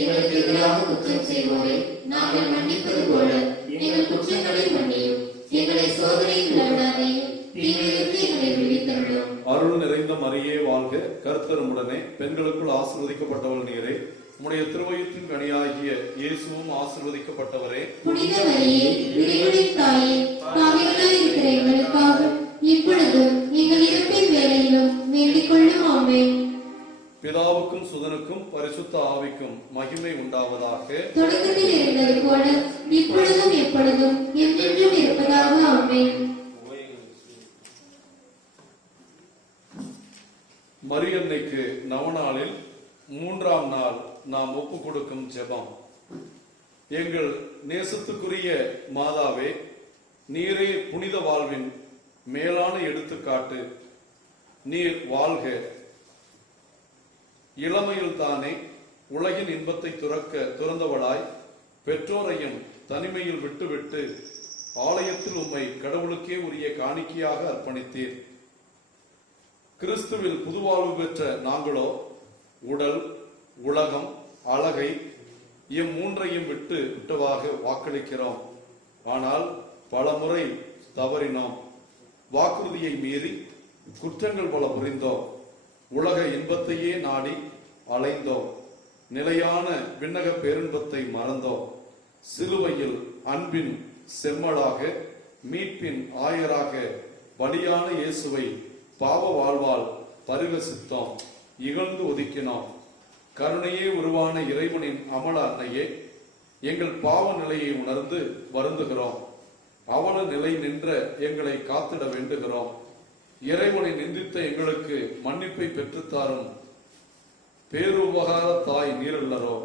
எங்களுக்கு எதிராக குற்றம் செய்வோரை நாங்கள் மன்னிப்பது போல எங்கள் குற்றங்களை மன்னியும், எங்களை சோதனையில் விடாதையும் தீமையிலிருந்து எங்களை விடுவித்தருளும். அருள் நிறைந்த மரியே வாழ்க, கர்த்தர் உம்முடனே, பெண்களுக்குள் ஆசீர்வதிக்கப்பட்டவள் நீரே, உம்முடைய திருவயிற்றின் கனியாகிய இயேசுவும் ஆசீர்வதிக்கப்பட்டவரே. புனித மரியே, இறைவனின் தாயே, பாவிகளாய் இருக்கிற எங்களுக்காக இப்பொழுதும் எங்கள் இறப்பின் வேளையிலும் வேண்டிக் கொள்ளும். ஆமென். பிதாவுக்கும் சுதனுக்கும் பரிசுத்த ஆவிக்கும் மகிமை உண்டாவதாக. தொடக்கத்தில் இருந்தது போல இப்பொழுதும் எப்பொழுதும் என்றென்றும் இருப்பதாக. ஆமென். மரியன்னைக்கு நவநாளில் 3ஆம் நாள் நாம் ஒப்பு கொடுக்கும் ஜெபம். எங்கள் நேசத்துக்குரிய மாதாவே, நீரே புனித வாழ்வின் மேலான எடுத்துக்காட்டு. நீர் வாழ்க. இளமையில் தானே உலகின் இன்பத்தை துறந்தவளாய் பெற்றோரையும் தனிமையில் விட்டுவிட்டு ஆலயத்தில் உம்மை கடவுளுக்கே உரிய காணிக்கையாக அர்ப்பணித்தீர். கிறிஸ்துவில் புதுவாழ்வு பெற்ற நாங்களோ உடல், உலகம், அழகை இம்மூன்றையும் விட்டவாக வாக்களிக்கிறோம். ஆனால் பல முறை தவறினோம். வாக்குறுதியை மீறி குற்றங்கள் பல புரிந்தோம். உலக இன்பத்தையே நாடி அலைந்தோம். நிலையான விண்ணக பேரின்பத்தை மறந்தோம். சிலுவையில் அன்பின் செம்மலாக, மீட்பின் ஆயராக பலியான இயேசுவை பாவ வாழ்வால் பரிகசித்தோம், இகழ்ந்து ஒதுக்கினோம். கருணையே உருவான இறைவனின் அமல அன்னையே, எங்கள் பாவ நிலையை உணர்ந்து வருந்துகிறோம். அவல நிலை நின்ற எங்களை காத்திட வேண்டுகிறோம். இறைவனை நிந்தித்த எங்களுக்கு மன்னிப்பை பெற்றுத்தாரும் பேருபகார தாய் நீரல்லரோ.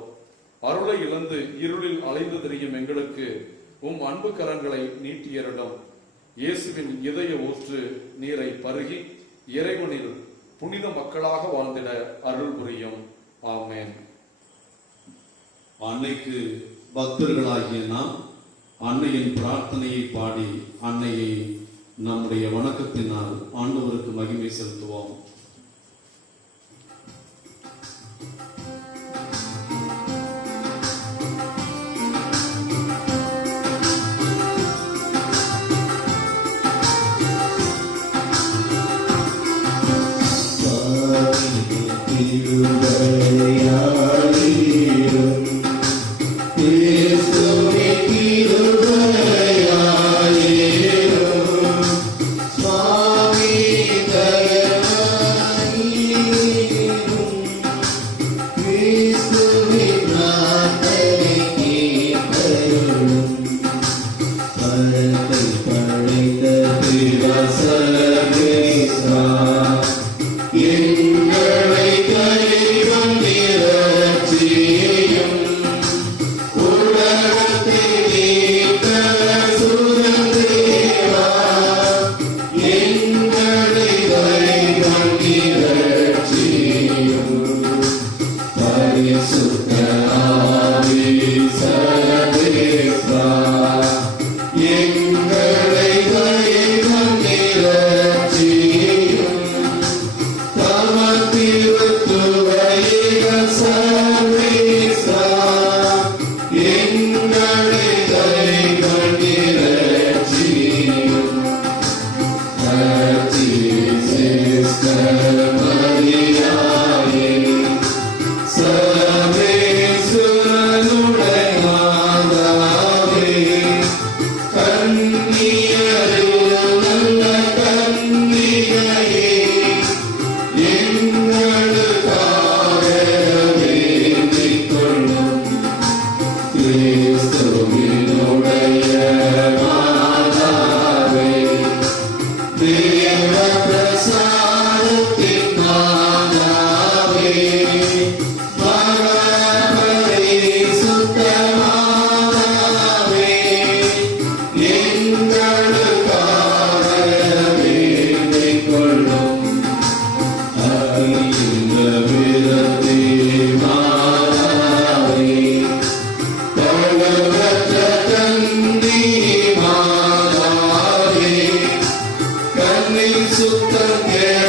அருளை இழந்து இருளில் அலைந்து திரியும் எங்களுக்கு உம் அன்பு கரங்களை நீட்டியரிடம். இயேசுவின் இதய ஊற்று நீரை பருகி இறைவனில் புனித மக்களாக வாழ்ந்திட அருள் புரியும். ஆமென். அன்னைக்கு பக்தர்களாகிய நாம் அன்னையின் பிரார்த்தனையை பாடி அன்னையை நம்முடைய வணக்கத்தினால் ஆண்டவருக்கு மகிமை செலுத்துவோம். Yeah.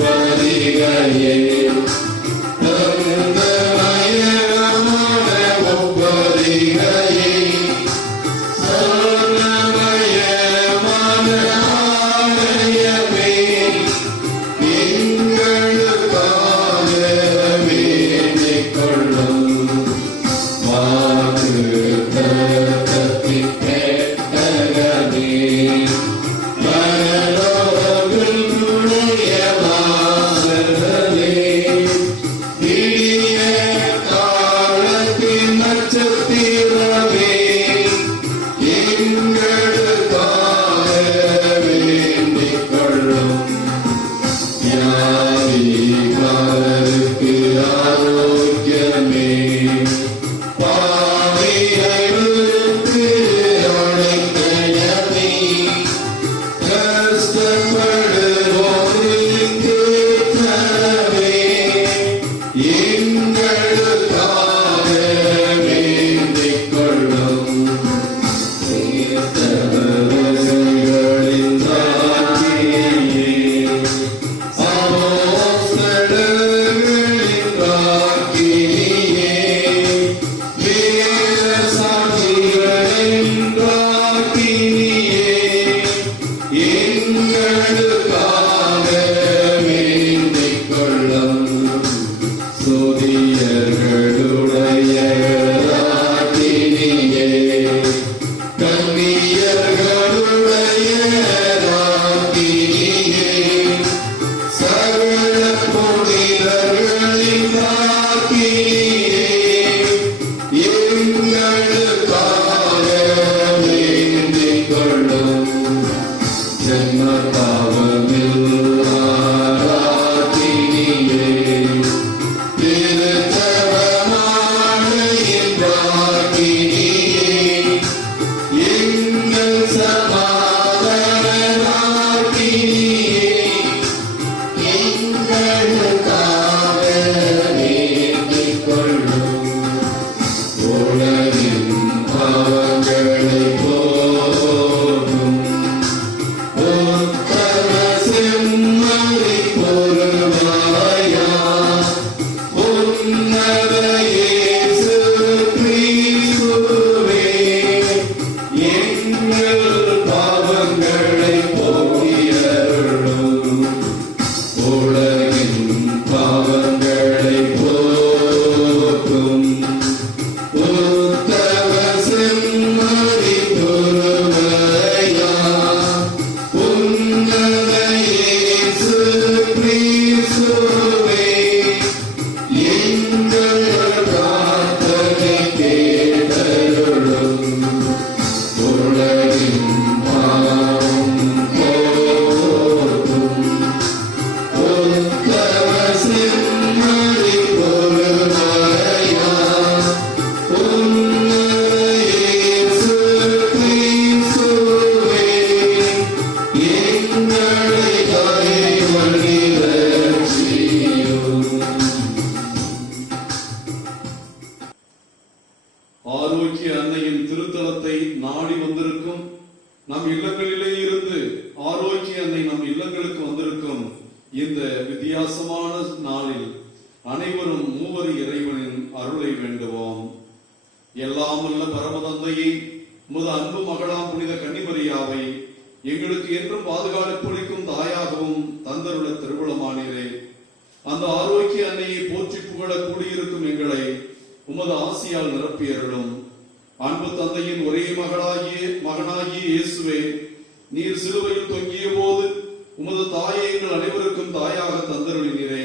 ஒப்பரிகையே ஆரோக்கிய அன்னையின் திருத்தலத்தை நாடி வந்திருக்கும் நம் இல்லங்களிலே இருந்து ஆரோக்கிய அன்னை நம் இல்லங்களுக்கு வந்திருக்கும் இந்த வித்தியாசமான நாளில் அனைவரும் மூவரு இறைவனின் அருளை வேண்டுவோம். எல்லாம் உள்ள பரமதந்தையை உமது அன்பு மகளாம் புனித கன்னிமரியாவை எங்களுக்கு என்றும் பாதுகாப்பளிக்கும் தாயாகவும் தந்தருள திருவுளமானீரே. அந்த ஆரோக்கிய அன்னையை போற்றி புகழ கூடியிருக்கும் எங்களை உமது ஆசியால் நிரப்பியருளும். அன்பு தந்தையின் ஒரே மகனாகிய இயேசுவே, நீர் சிலுவையில் தொங்கிய போது உமது தாயை எங்கள் அனைவருக்கும் தாயாக தந்தருளினீரே.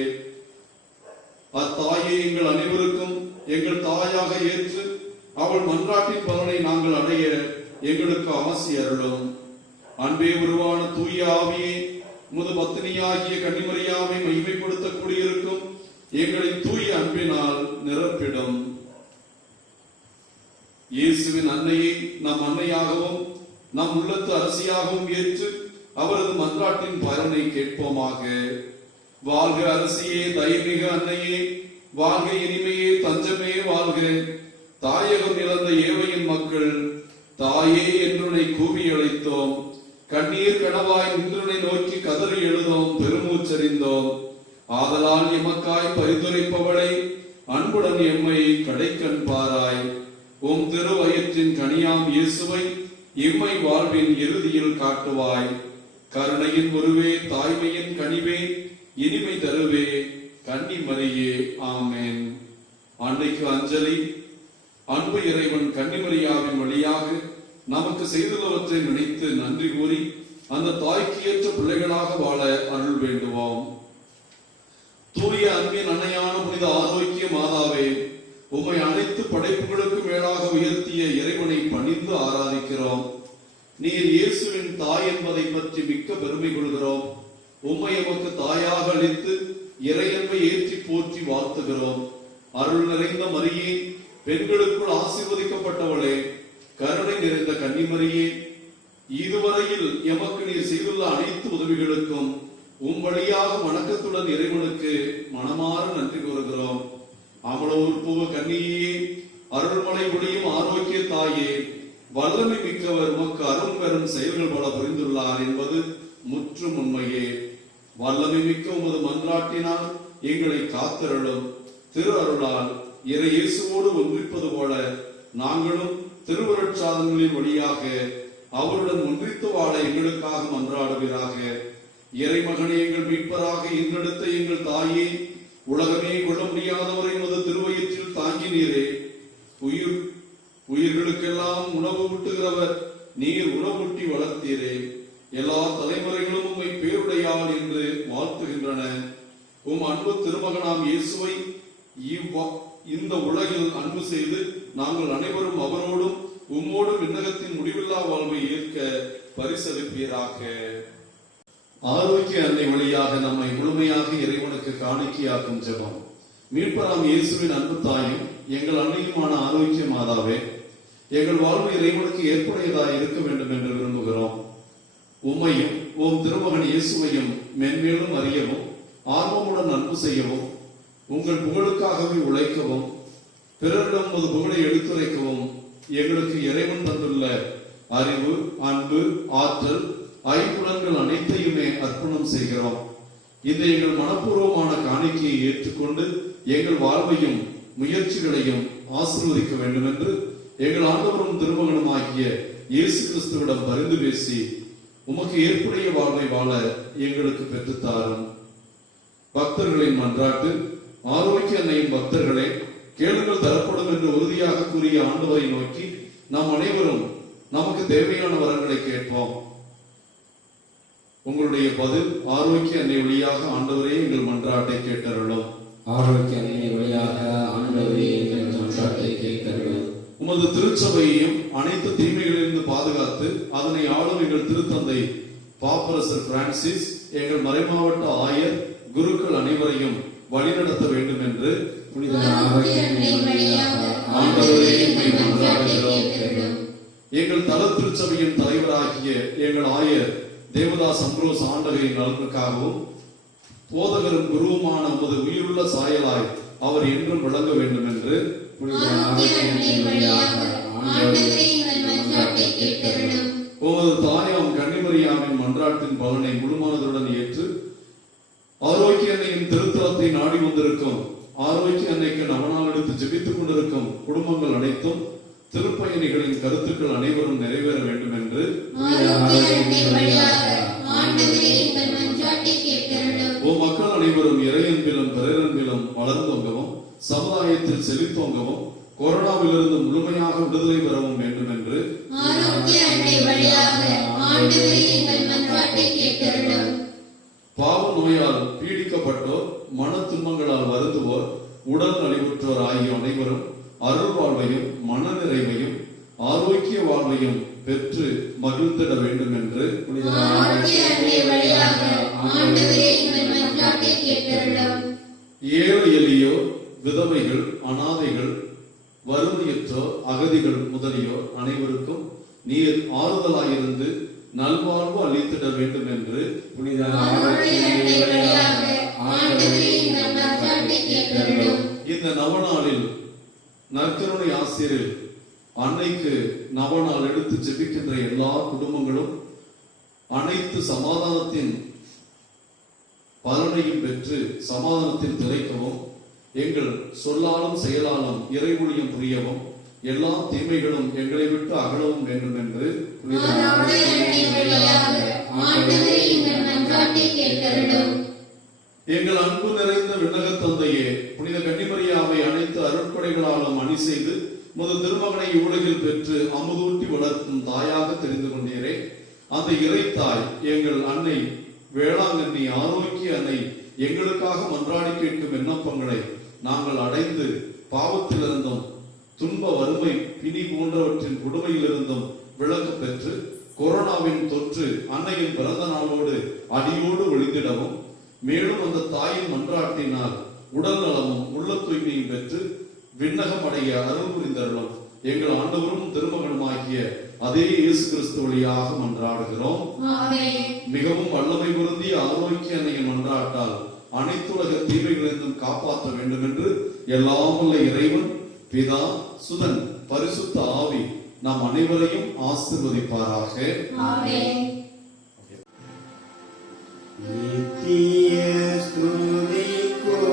அத்தாயை எங்கள் அனைவருக்கும் எங்கள் தாயாக ஏற்று அவள் மன்றாட்டின் பலனை நாங்கள் அடைய எங்களுக்கு ஆசி அருளும். அன்பே உருவான தூய ஆவியே, உமது பத்தினியாகிய கன்னிமரியாவை மகிமைப்படுத்த கூடியிருக்கும் எங்களின் தூய அன்பினால் நிரப்பிடும். இயேசுவின் அன்னையை நம் அன்னையாகவும் நம் உள்ளத்து அரசியாகவும் ஏற்று அவரது மன்றாட்டின் பலனை கேட்போமாக. வாழ்க அரசியே, தைமிக அன்னையே, வாழ்க இனிமையே, தஞ்சமே வாழ்க. தாயகம் இழந்த ஏவையின் மக்கள் தாயே என்றுனை கூவி அழைத்தோம். கண்ணீர் கடவாய் நின்றுனை நோக்கி கதறி எழுதோம், பெருமூச்சறிந்தோம். ஆதலால் எமக்காய் பரிந்துரைப்பவளை அன்புடன் எம்மை கடைக்கண் பாராய். உம் திருவயிற்றின் கனியாம் இயேசுவை இம்மை வாழ்வின் இறுதியில் காட்டுவாய். கருணையின் உருவே, தாய்மையின் கனிவே, இனிமை தருவே, கன்னி மரியே. ஆமென். அன்னைக்கு அஞ்சலி. அன்பு இறைவன் கன்னிமரியாவின் வழியாக நமக்கு செய்துள்ளவற்றை நினைத்து நன்றி கூறி அந்த தாய்க்கு ஏற்ற பிள்ளைகளாக வாழ அருள் வேண்டுவோம். தூய அன்பின் அன்னையான புனித ஆரோக்கிய மாதாவே, உம்மை அனைத்து படைப்புகளுக்கும் மேலாக உயர்த்திய இறைவனை பணிந்து ஆராதிக்கிறோம். நீர் இயேசுவின் தாய் என்பதை பற்றி மிக்க பெருமை கொள்கிறோம். உம்மை எமக்கு தாயாக அளித்து இறையன்பை ஏற்றி போற்றி வாழ்த்துகிறோம். அருள் நிறைந்த மரியே, பெண்களுக்குள் ஆசீர்வதிக்கப்பட்டவளே, கருணை நிறைந்த கன்னிமரியே, இதுவரையில் எமக்கு நீர் செய்துள்ள அனைத்து உதவிகளுக்கும் உம் வழியாக வணக்கத்துடன் இறைவனுக்கு மனமாற நன்றி கூறுகிறோம். அமலூர் பூவ கன்னியே, அருள்மலை ஒளியும் ஆரோக்கிய தாயே, வல்லமை மிக்கவர் உமக்கு அரும் பெரும் செயல்கள் பல புரிந்துள்ளார் என்பது முற்றும் உண்மையே. வல்லமை மிக்க உமது மன்றாட்டினால் எங்களை காத்தருளும். திரு அருளால் இறை இயேசுவோடு ஒன்றிப்பது போல நாங்களும் திருவருட்சாதனங்களின் வழியாக அவருடன் ஒன்றித்து வாழ எங்களுக்காக மன்றாடுவீராக. இறைமகனே, எங்கள் மீட்பராக இன்றெடுத்த எங்கள் தாயே, உலகமே கொள்ள முடியாதவரை உமது திருவயிற்றில் தாங்கினீரே. உயிர்களுக்கெல்லாம் உணவு ஊட்டுகிறவர் நீர் உணவூட்டி வளர்த்தீரே. எல்லா தலைமுறைகளும் உம்மை பேருடையாள் என்று வாழ்த்துகின்றன. உம் அன்பு திருமகனாம் இயேசுவை இந்த உலகில் அன்பு செய்து நாங்கள் அனைவரும் அவரோடும் உம்மோடும் விண்ணகத்தின் முடிவில்லா வாழ்வை ஏற்க பரிசளிப்பீராக. ஆரோக்கிய அன்னை வழியாக நம்மை முழுமையாக இறைவனுக்கு காணிக்கையாக்கும் ஜெபம். மீட்பராம் இயேசுவின் அன்பு தாயும் எங்கள் அன்னையுமான ஆரோக்கிய மாதாவே, எங்கள் வாழ்வு இறைவனுக்கு ஏற்புடையதாய் இருக்க வேண்டும் என்று விரும்புகிறோம். உம்மையும் உம் திருமகன் இயேசுவையும் மென்மேலும் அறியவும் ஆர்வமுடன் அன்பு செய்யவும் உங்கள் புகழுக்காகவே உழைக்கவும் பிறரிடம் ஒரு புகழை எடுத்துரைக்கவும் எங்களுக்கு இறைவன் தந்துள்ள அறிவு, அன்பு, ஆற்றல், ஐம்புலன்கள் அனைத்தையுமே அர்ப்பணம் செய்கிறோம். இந்த எங்கள் மனப்பூர்வமான காணிக்கையை ஏற்றுக்கொண்டு எங்கள் வாழ்வையும் முயற்சிகளையும் ஆசீர்வதிக்க வேண்டும் என்று எங்கள் ஆண்டவரும் திருமகனும் ஆகிய இயேசு கிறிஸ்துவிடம் பரிந்து பேசி உமக்கு ஏற்புடைய வாழ்வை வாழ எங்களுக்கு பெற்றுத்தாரும். பக்தர்களின் மன்றாட்டு. ஆரோக்கிய அன்னையின் பக்தர்களே, கேளுங்கள் தரப்படும் என்று உறுதியாக கூறிய ஆண்டவரை நோக்கி நாம் அனைவரும் நமக்கு தேவையான வரங்களை கேட்போம். உங்களுடைய பதில் ஆரோக்கிய அன்னை வழியாக ஆண்டவரே எங்கள் மன்றாட்டை கேட்டருளும். ஆரோக்கிய அன்னை வழியாக ஆண்டவரே எங்கள் மன்றாட்டை கேட்டருளும். உமது திருச்சபையையும் அனைத்து தீமைகளிலிருந்து பாதுகாத்து அதனை ஆளும் எங்கள் திருத்தந்தை பாப்பரசர் பிரான்சிஸ், எங்கள் மறைமாவட்ட ஆயர், குருக்கள் அனைவரையும் வழிநடத்த வேண்டும் என்று புனித ஆரோக்கிய அன்னை வழியாக ஆண்டவரே எம்மை மன்றாடுகிறோம். எங்கள் தல திருச்சபையின் தலைவராகிய எங்கள் ஆயர் தேவதாஸ் அம்ப்ரோஸ் ஆண்டவரின் நலனுக்காகவும் போதகரும் குருவுமான உமது உயிருள்ள சாயலாய் அவர் என்றும் விளங்க வேண்டும் என்று புனித ஆரோக்கிய அன்னை வழியாக ஆண்டவரே எங்கள் மன்றாட்டை கேட்டருளும். உமது தாயாம் கன்னிமரியாவின் மன்றாட்டின் பலனை முழுமனதுடன் ஏற்று ஆரோக்கிய அன்னையின் திருத்தலத்தை நாடி வந்திருக்கும் ஆரோக்கிய அன்னைக்கு நவநாள் எடுத்து ஜெபித்துக் கொண்டிருக்கும் குடும்பங்கள் அனைத்தும் திருப்பயணிகளின் கருத்துக்கள் அனைவரும் நிறைவேற வேண்டும் என்று மக்கள் அனைவரும் இறையன்பிலும் பிறரன்பிலும் வளர்ந்தோங்கவும் சமுதாயத்தில் செழித்தோங்கவும் கொரோனாவிலிருந்து முழுமையாக விடுதலை பெறவும் வேண்டும் என்று பாவ நோயால் பீடிக்கப்பட்டோர், மன துன்பங்களால் வருந்துவோர், உடல் நலிவுற்றோர் ஆகிய அனைவரும் அருள் வாழ்வையும் மன நிறைவையும் ஆரோக்கிய வாழ்வையும் பெற்று மகிழ்ந்திட வேண்டும் என்று ஏழை எளியோர், விதவைகள், அனாதைகள், வறுமையற்றோர், அகதிகள் முதலியோர் அனைவருக்கும் நீர் ஆறுதலாயிருந்து நல்வாழ்வு அளித்திட வேண்டும் என்று புனித ஆரோக்கிய அன்னை வழியாக ஆண்டவரே எங்கள் மன்றாட்டை கேட்டருளும். இந்த நவநாளில் நற்கருணை ஆசிரியர் அன்னைக்கு நவநாள் எடுத்து ஜெபிக்கின்ற எல்லா குடும்பங்களும் அனைத்து சமாதானத்தின் பலனையும் பெற்று சமாதானத்தில் திளைக்கவும், எங்கள் சொல்லாலும் செயலாலும் இறை ஊழியம் புரியவும், எல்லா தீமைகளும் எங்களை விட்டு அகலவும் வேண்டும் என்று மாதாவுடைய அன்பின் வழியாக ஆண்டவரே எங்கள் மன்றாட்டை கேட்டருளும். எங்கள் அன்பு நிறைந்த விண்ணக தந்தையே, புனித கன்னிமரியாவை அனைத்து அருட்கொடைகளாலும் அணி செய்து முது திருமகனை உலகில் பெற்று அமுதூட்டி வளர்க்கும் தாயாக தெரிந்து கொண்டீரே. அந்த இறைத்தாய் எங்கள் அன்னை வேளாங்கண்ணி ஆரோக்கிய அன்னை எங்களுக்காக மன்றாடி கேட்கும் விண்ணப்பங்களை நாங்கள் அடைந்து பாவத்திலிருந்தும் துன்ப வறுமை பிணி போன்றவற்றின் கொடுமையிலிருந்தும் விலக்கு பெற்று கொரோனாவின் தொற்று அன்னையின் பிறந்த நாளோடு அடியோடு ஒழிந்திடவும், மேலும் அந்த தாயின் மன்றாட்டினால் உடல் நலமும் உள்ள தூய்மையும் பெற்று விண்ணகம் அடைய அருள் புரிந்தருளும் எங்கள் ஆண்டவரும் திருமகனுமாகிய அதே இயேசு கிறிஸ்து வழியாக மன்றாடுகிறோம். மிகவும் வல்லமை பொருந்திய ஆரோக்கிய அன்னையின் மன்றாட்டால் அனைத்துலக தீமைகளிலிருந்தும் காப்பாற்ற வேண்டும் என்று எல்லாம் உள்ள இறைவன் பிதா, சுதன், பரிசுத்த ஆவி நாம் அனைவரையும் ஆசீர்வதிப்பாராக. நித்திய ஸ்துதிக்குரிய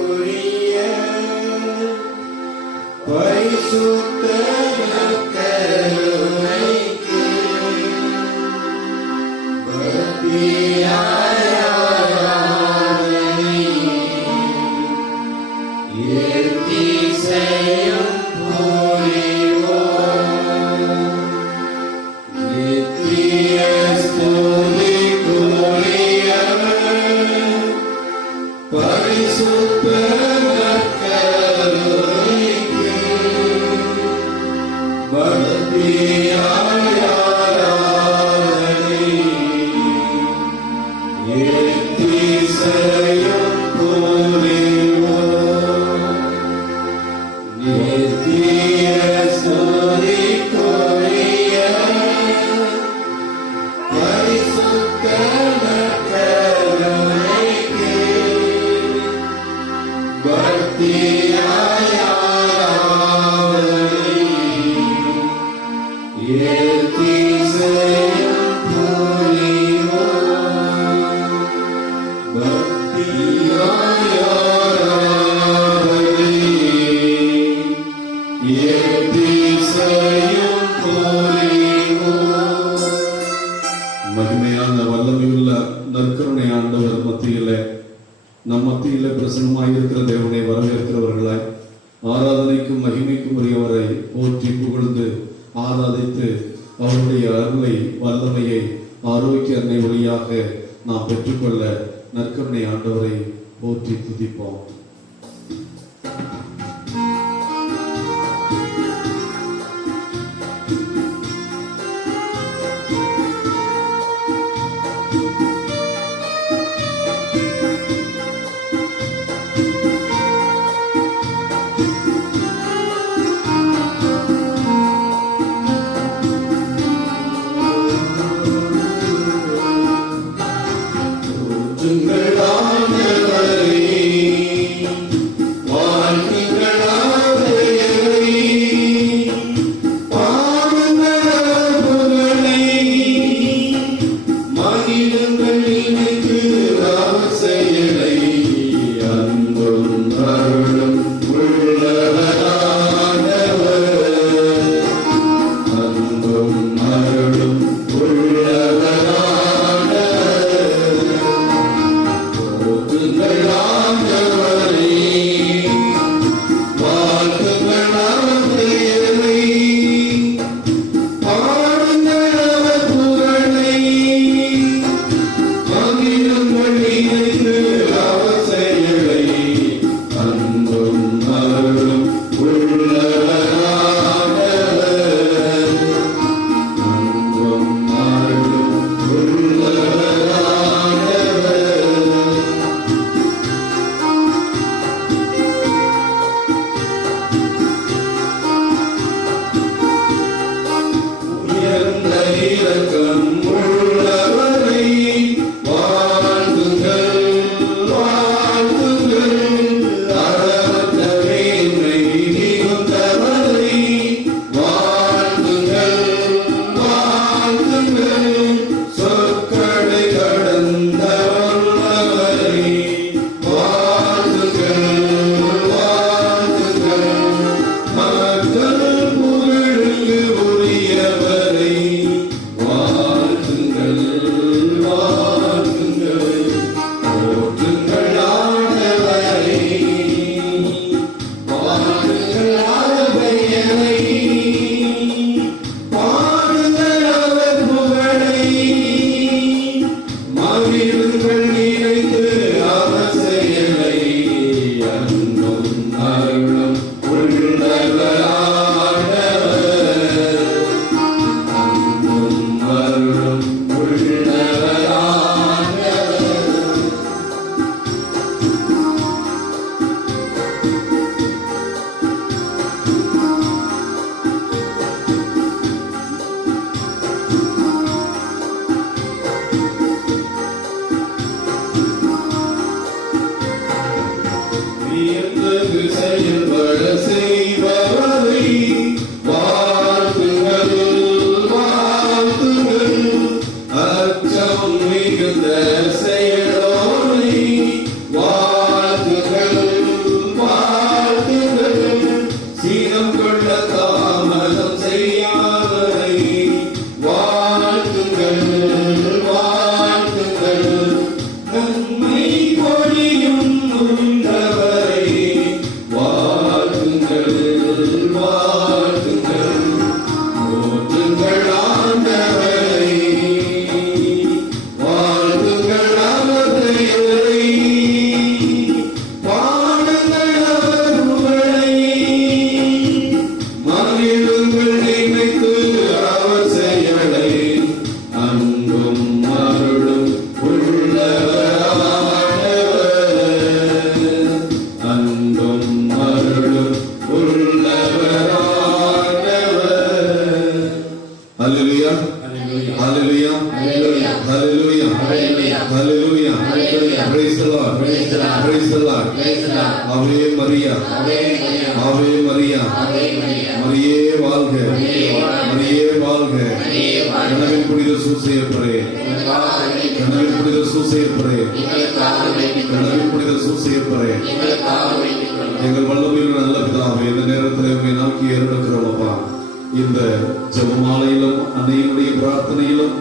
பரிசுத்த கருணைக்கு பக்தியாய் ஆராதனை எத்திசையும் புரிவோம். நித்திய ஸ்துதிக்குரிய பரிசுத்த கருணைக்கு பக்தியாய் ஆராதனை எத்திசையும் புரிவோம். நித்திய ஸ்துதிக்குரிய பரிசுத்த கருணைக்கு பக்தியாய் ஆராதனை எத்திசையும் புரிவோம். பக்தியாய் ஆராதனை எத்திசையும் புரிவோம். மகிமையான வல்லமையுள்ள நற்கருணை ஆண்டவர் மத்தியிலே நம் மத்தியிலே பிரசன்னமாயிருக்கிற தேவனை வரவேற்கிறவர்களாய் ஆராதனைக்கும் மகிமைக்கும் உரியவரை போற்றி புகழ்ந்து ஆராதித்து அவருடைய அருளை வல்லமையை ஆரோக்கிய அன்னை வழியாக நாம் பெற்றுக்கொள்ள நற்கருணை ஆண்டவரை போற்றி துதிப்போம். உங்கள் ஆண்டவரே வாழ்க்கை செயல்பட செய்பவரை வாழ்த்துங்கள் வாழ்த்துங்கள். அச்சம் மிகுந்த செயலோரை வாழ்த்துங்கள் வாழ்த்துங்கள். சீனம் கொள்ள தாமதம் செய்யாதவரை வாழ்த்துங்கள் வாழ்த்துங்கள். நன்மை பொழியும் உள்ளவரை வாழ்த்துங்கள் வாழ்த்துங்கள். போற்றுங்கள் ஆண்டவரை வாழ்த்துங்கள் அவர் பெயரை. பாடுங்கள் அவர் புகழை. மகிழுங்கள் நினைத்து அவர் செயலை. அன்பும் அருளும் உள்ளவர் ஆண்டவர். அன்பும் அருளும் உள்ளவர் ஆண்டவர். ஹல்லேலூயா ஹல்லேலூயா ஹல்லேலூயா ஹல்லேலூயா. Praise the Lord. Praise the Lord. ஆவே மரியா ஆவே மரியா. மரியே வாழ்க மரியே வாழ்க. கனவில் புனித சூசையப்பரே கனவில் புனித சூசையப்பரே கனவில் புனித சூசையப்பரே. எங்கள் வல்லமையுள்ள நல்ல பிதாவே, இந்த நேரத்தில் உம்மை நோக்கி ஏறெடுக்கிறோம் அப்பா. இந்த ஜெபமாலையிலும் அன்னையினுடைய பிரார்த்தனையிலும்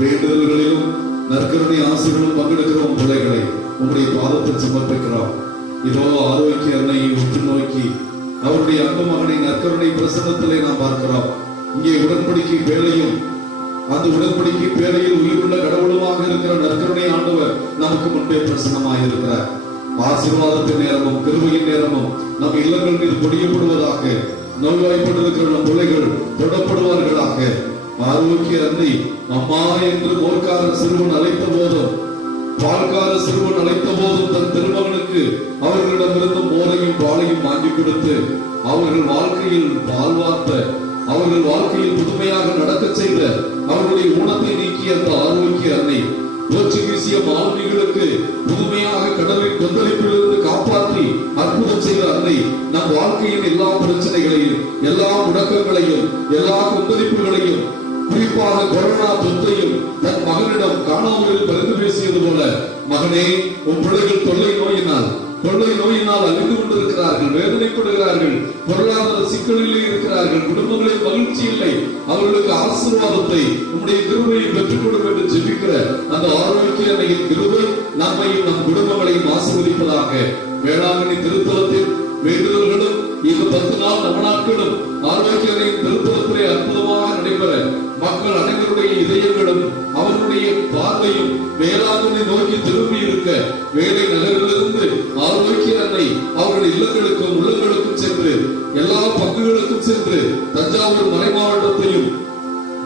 வேண்டுதல்களிலும் நற்கருணை ஆசைகளும் பங்கெடுக்கிறோம். பிள்ளைகளை உங்களுடைய பாதத்தில் சமர்ப்பிக்கிறோம். இதோ ஆரோக்கிய அன்னையை உற்று நோக்கி அவருடைய அன்பு மகனை நற்கருணை பிரசன்னத்திலே நாம் பார்க்கிறோம். இங்கே உடன்படிக்கை பேழையும் அந்த உடன்படிக்கை பேழையில் உயிருள்ள கடவுளுமாக இருக்கிற நற்கருணை ஆண்டவர் நமக்கு முன்பே பிரசன்னமாக இருக்கிறார். ஆசீர்வாதத்தின் நேரமும் கிருபையின் நேரமும் நம் இல்லங்கள் மீது பொழியப்படுவதாக. நோய்வாய்ப்பட்டிருக்கிற நம் பிள்ளைகள் தொடப்படுவார்களாக. ஆரோக்கிய அன்னை அம்மா என்று போர்க்கார சிறுவன் அழைத்த போதும் பால்கார சிறுவன் அழைத்த போதும் தன் திருமகனுக்கு அவர்களிடமிருந்து மோரையும் பாலையும் வாங்கி கொடுத்து அவர்கள் வாழ்க்கையில் வாழ்வார்த்த, அவர்கள் வாழ்க்கையில் புதுமையாக நடக்க செய்த, அவர்களுடைய ஊனத்தை நீக்கிய அந்த ஆரோக்கிய அன்னை போர்ச்சுகீசிய மாலுமிகளுக்கு புதுமையாக கடலின் கொந்தளிப்பிலிருந்து காப்பாற்றி அற்புதம் செய்த அன்னை நம் வாழ்க்கையின் எல்லா பிரச்சனைகளையும் எல்லா முடக்கங்களையும் எல்லா கொந்தளிப்புகளையும் குறிப்பாக கொரோனா தொற்றையும் தன் மகனிடம் காணாமல் பரிந்து பேசியது போல, மகனே உன் பிள்ளைகள் கொள்ளை நோயினால் அழிந்து கொண்டிருக்கிறார்கள், வேதனைப்படுகிறார்கள், பொருளாதார சிக்கலிலே இருக்கிறார்கள், குடும்பங்களில் மகிழ்ச்சி இல்லை, அவர்களுக்கு ஆசீர்வாதத்தை உம்முடைய கிருபையை பெற்றுக் கொடும் என்று ஜெபிக்கிற அந்த ஆரோக்கிய அன்னையின் கிருபை நம்மையும் நம் குடும்பங்களையும் ஆசீர்வதிப்பதாக. வேளாங்கண்ணி திருத்தலத்தில் வேண்டுதல்களும் இந்த 10 நாள் நவநாட்களும் ஆரோக்கிய அன்னையின் திருத்தலத்திலே அற்புதமாக நடைபெற மக்கள் அனைவருடைய இதயங்களும் அவர்களுடைய பார்வையும் வேளாங்கண்ணி நோக்கி திரும்பி இருக்க வேலை நகரிலிருந்து ஆரோக்கிய அன்னை அவர்கள் இல்லங்களுக்கும் உள்ளங்களுக்கும் சென்று எல்லா பங்குகளுக்கும் சென்று தஞ்சாவூர் மறை மாவட்டத்தையும்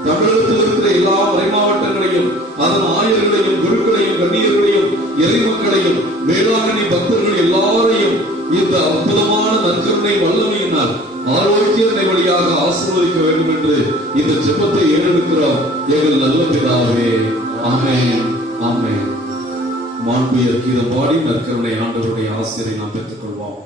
தமிழகத்தில் இருக்கிற எல்லா மறை மாவட்டங்களையும் அதன் ஆயர்களையும் குருக்களையும் கண்ணியர்களையும் இறைமக்களையும் வேளாங்கண்ணி பக்தர்கள் எல்லாரையும் இந்த அற்புதமான நற்கருணை வல்லமையினால் ஆரோக்கிய வழியாக ஆசீர்வதிக்க வேண்டும் என்று இந்த ஜெபத்தை ஏறெடுக்கிறோம். எங்கள் நல்ல பிதாவே, ஆமென் ஆமென். மாண்புயர் கீதம் பாடி நற்கருணை ஆண்டவருடைய ஆசிரை நாம் பெற்றுக் கொள்வோம்.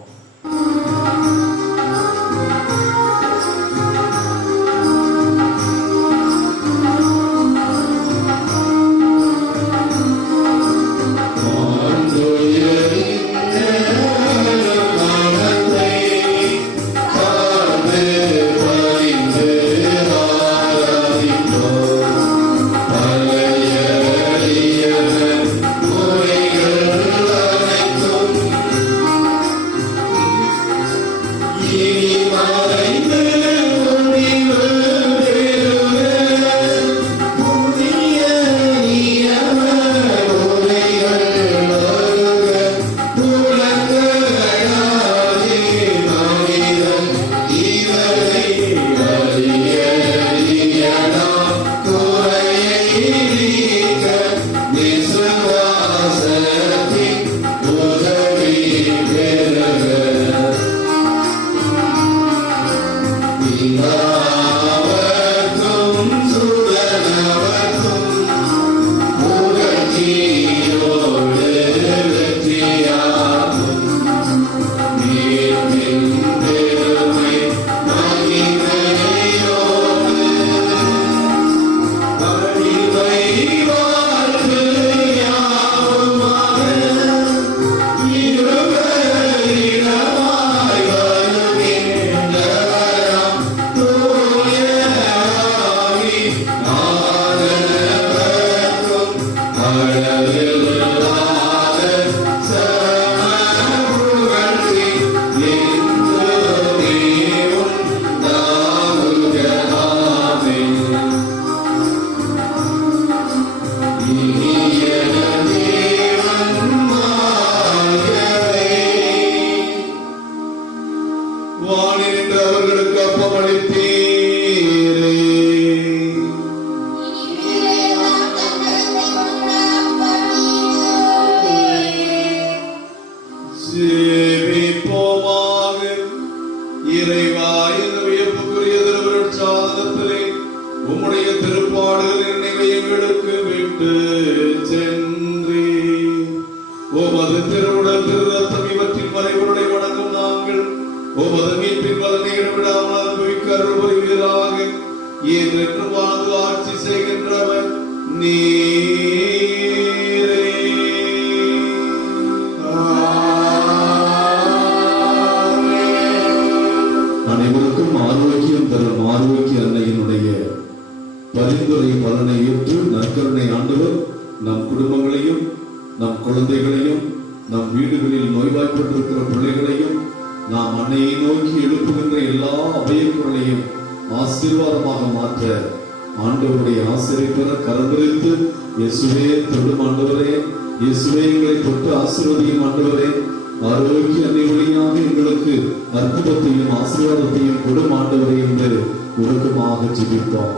வானில் நின்று அவர்களுக்கு அப்பம் அளித்தீரே. சேவிப்போமாக. இறைவா, இந்த வியப்புக்குரிய திருவருட்சாதனத்திலே உம்முடைய திருப்பாடுகளின் நினைவை எங்களுக்கு விட்டு சென்றே உமது திருவுடல் திருரத்தம் இவற்றின் மறைவுகளை வணங்கும் நாங்கள் உமது மீட்பின் பலனை விடாமல் அனுபவிக்க அருள் புரிவீராக. என்றென்று வாழ்ந்து ஆட்சி செய்கின்றவர் நீரே. அனைவருக்கும் ஆரோக்கியம் தரும் ஆரோக்கிய அன்னையினுடைய பரிந்துரை பலனை ஏற்று நற்கருணை ஆண்டவர் நம் குடும்பங்களையும் நம் குழந்தைகளையும் நம் வீடுகளில் நோய்வாய்ப்பட்டிருக்கிற பிள்ளைகளையும் நாம் அன்னையை நோக்கி எழுப்புகின்ற எல்லா அபயக்குரலையும் ஆசீர்வாதமாக மாற்ற ஆண்டவருடைய ஆசிரியை பெற கரந்தெடுத்து இயேசுவே தொடும் ஆண்டவரே, இயேசுவே எங்களை தொட்டு ஆசீர்வதியும் ஆண்டவரே, ஆரோக்கிய அன்னை வழியாக எங்களுக்கு அற்புதத்தையும் ஆசீர்வாதத்தையும் கொடும் ஆண்டவரே என்று உருக்கமாக ஜெபிப்போம்.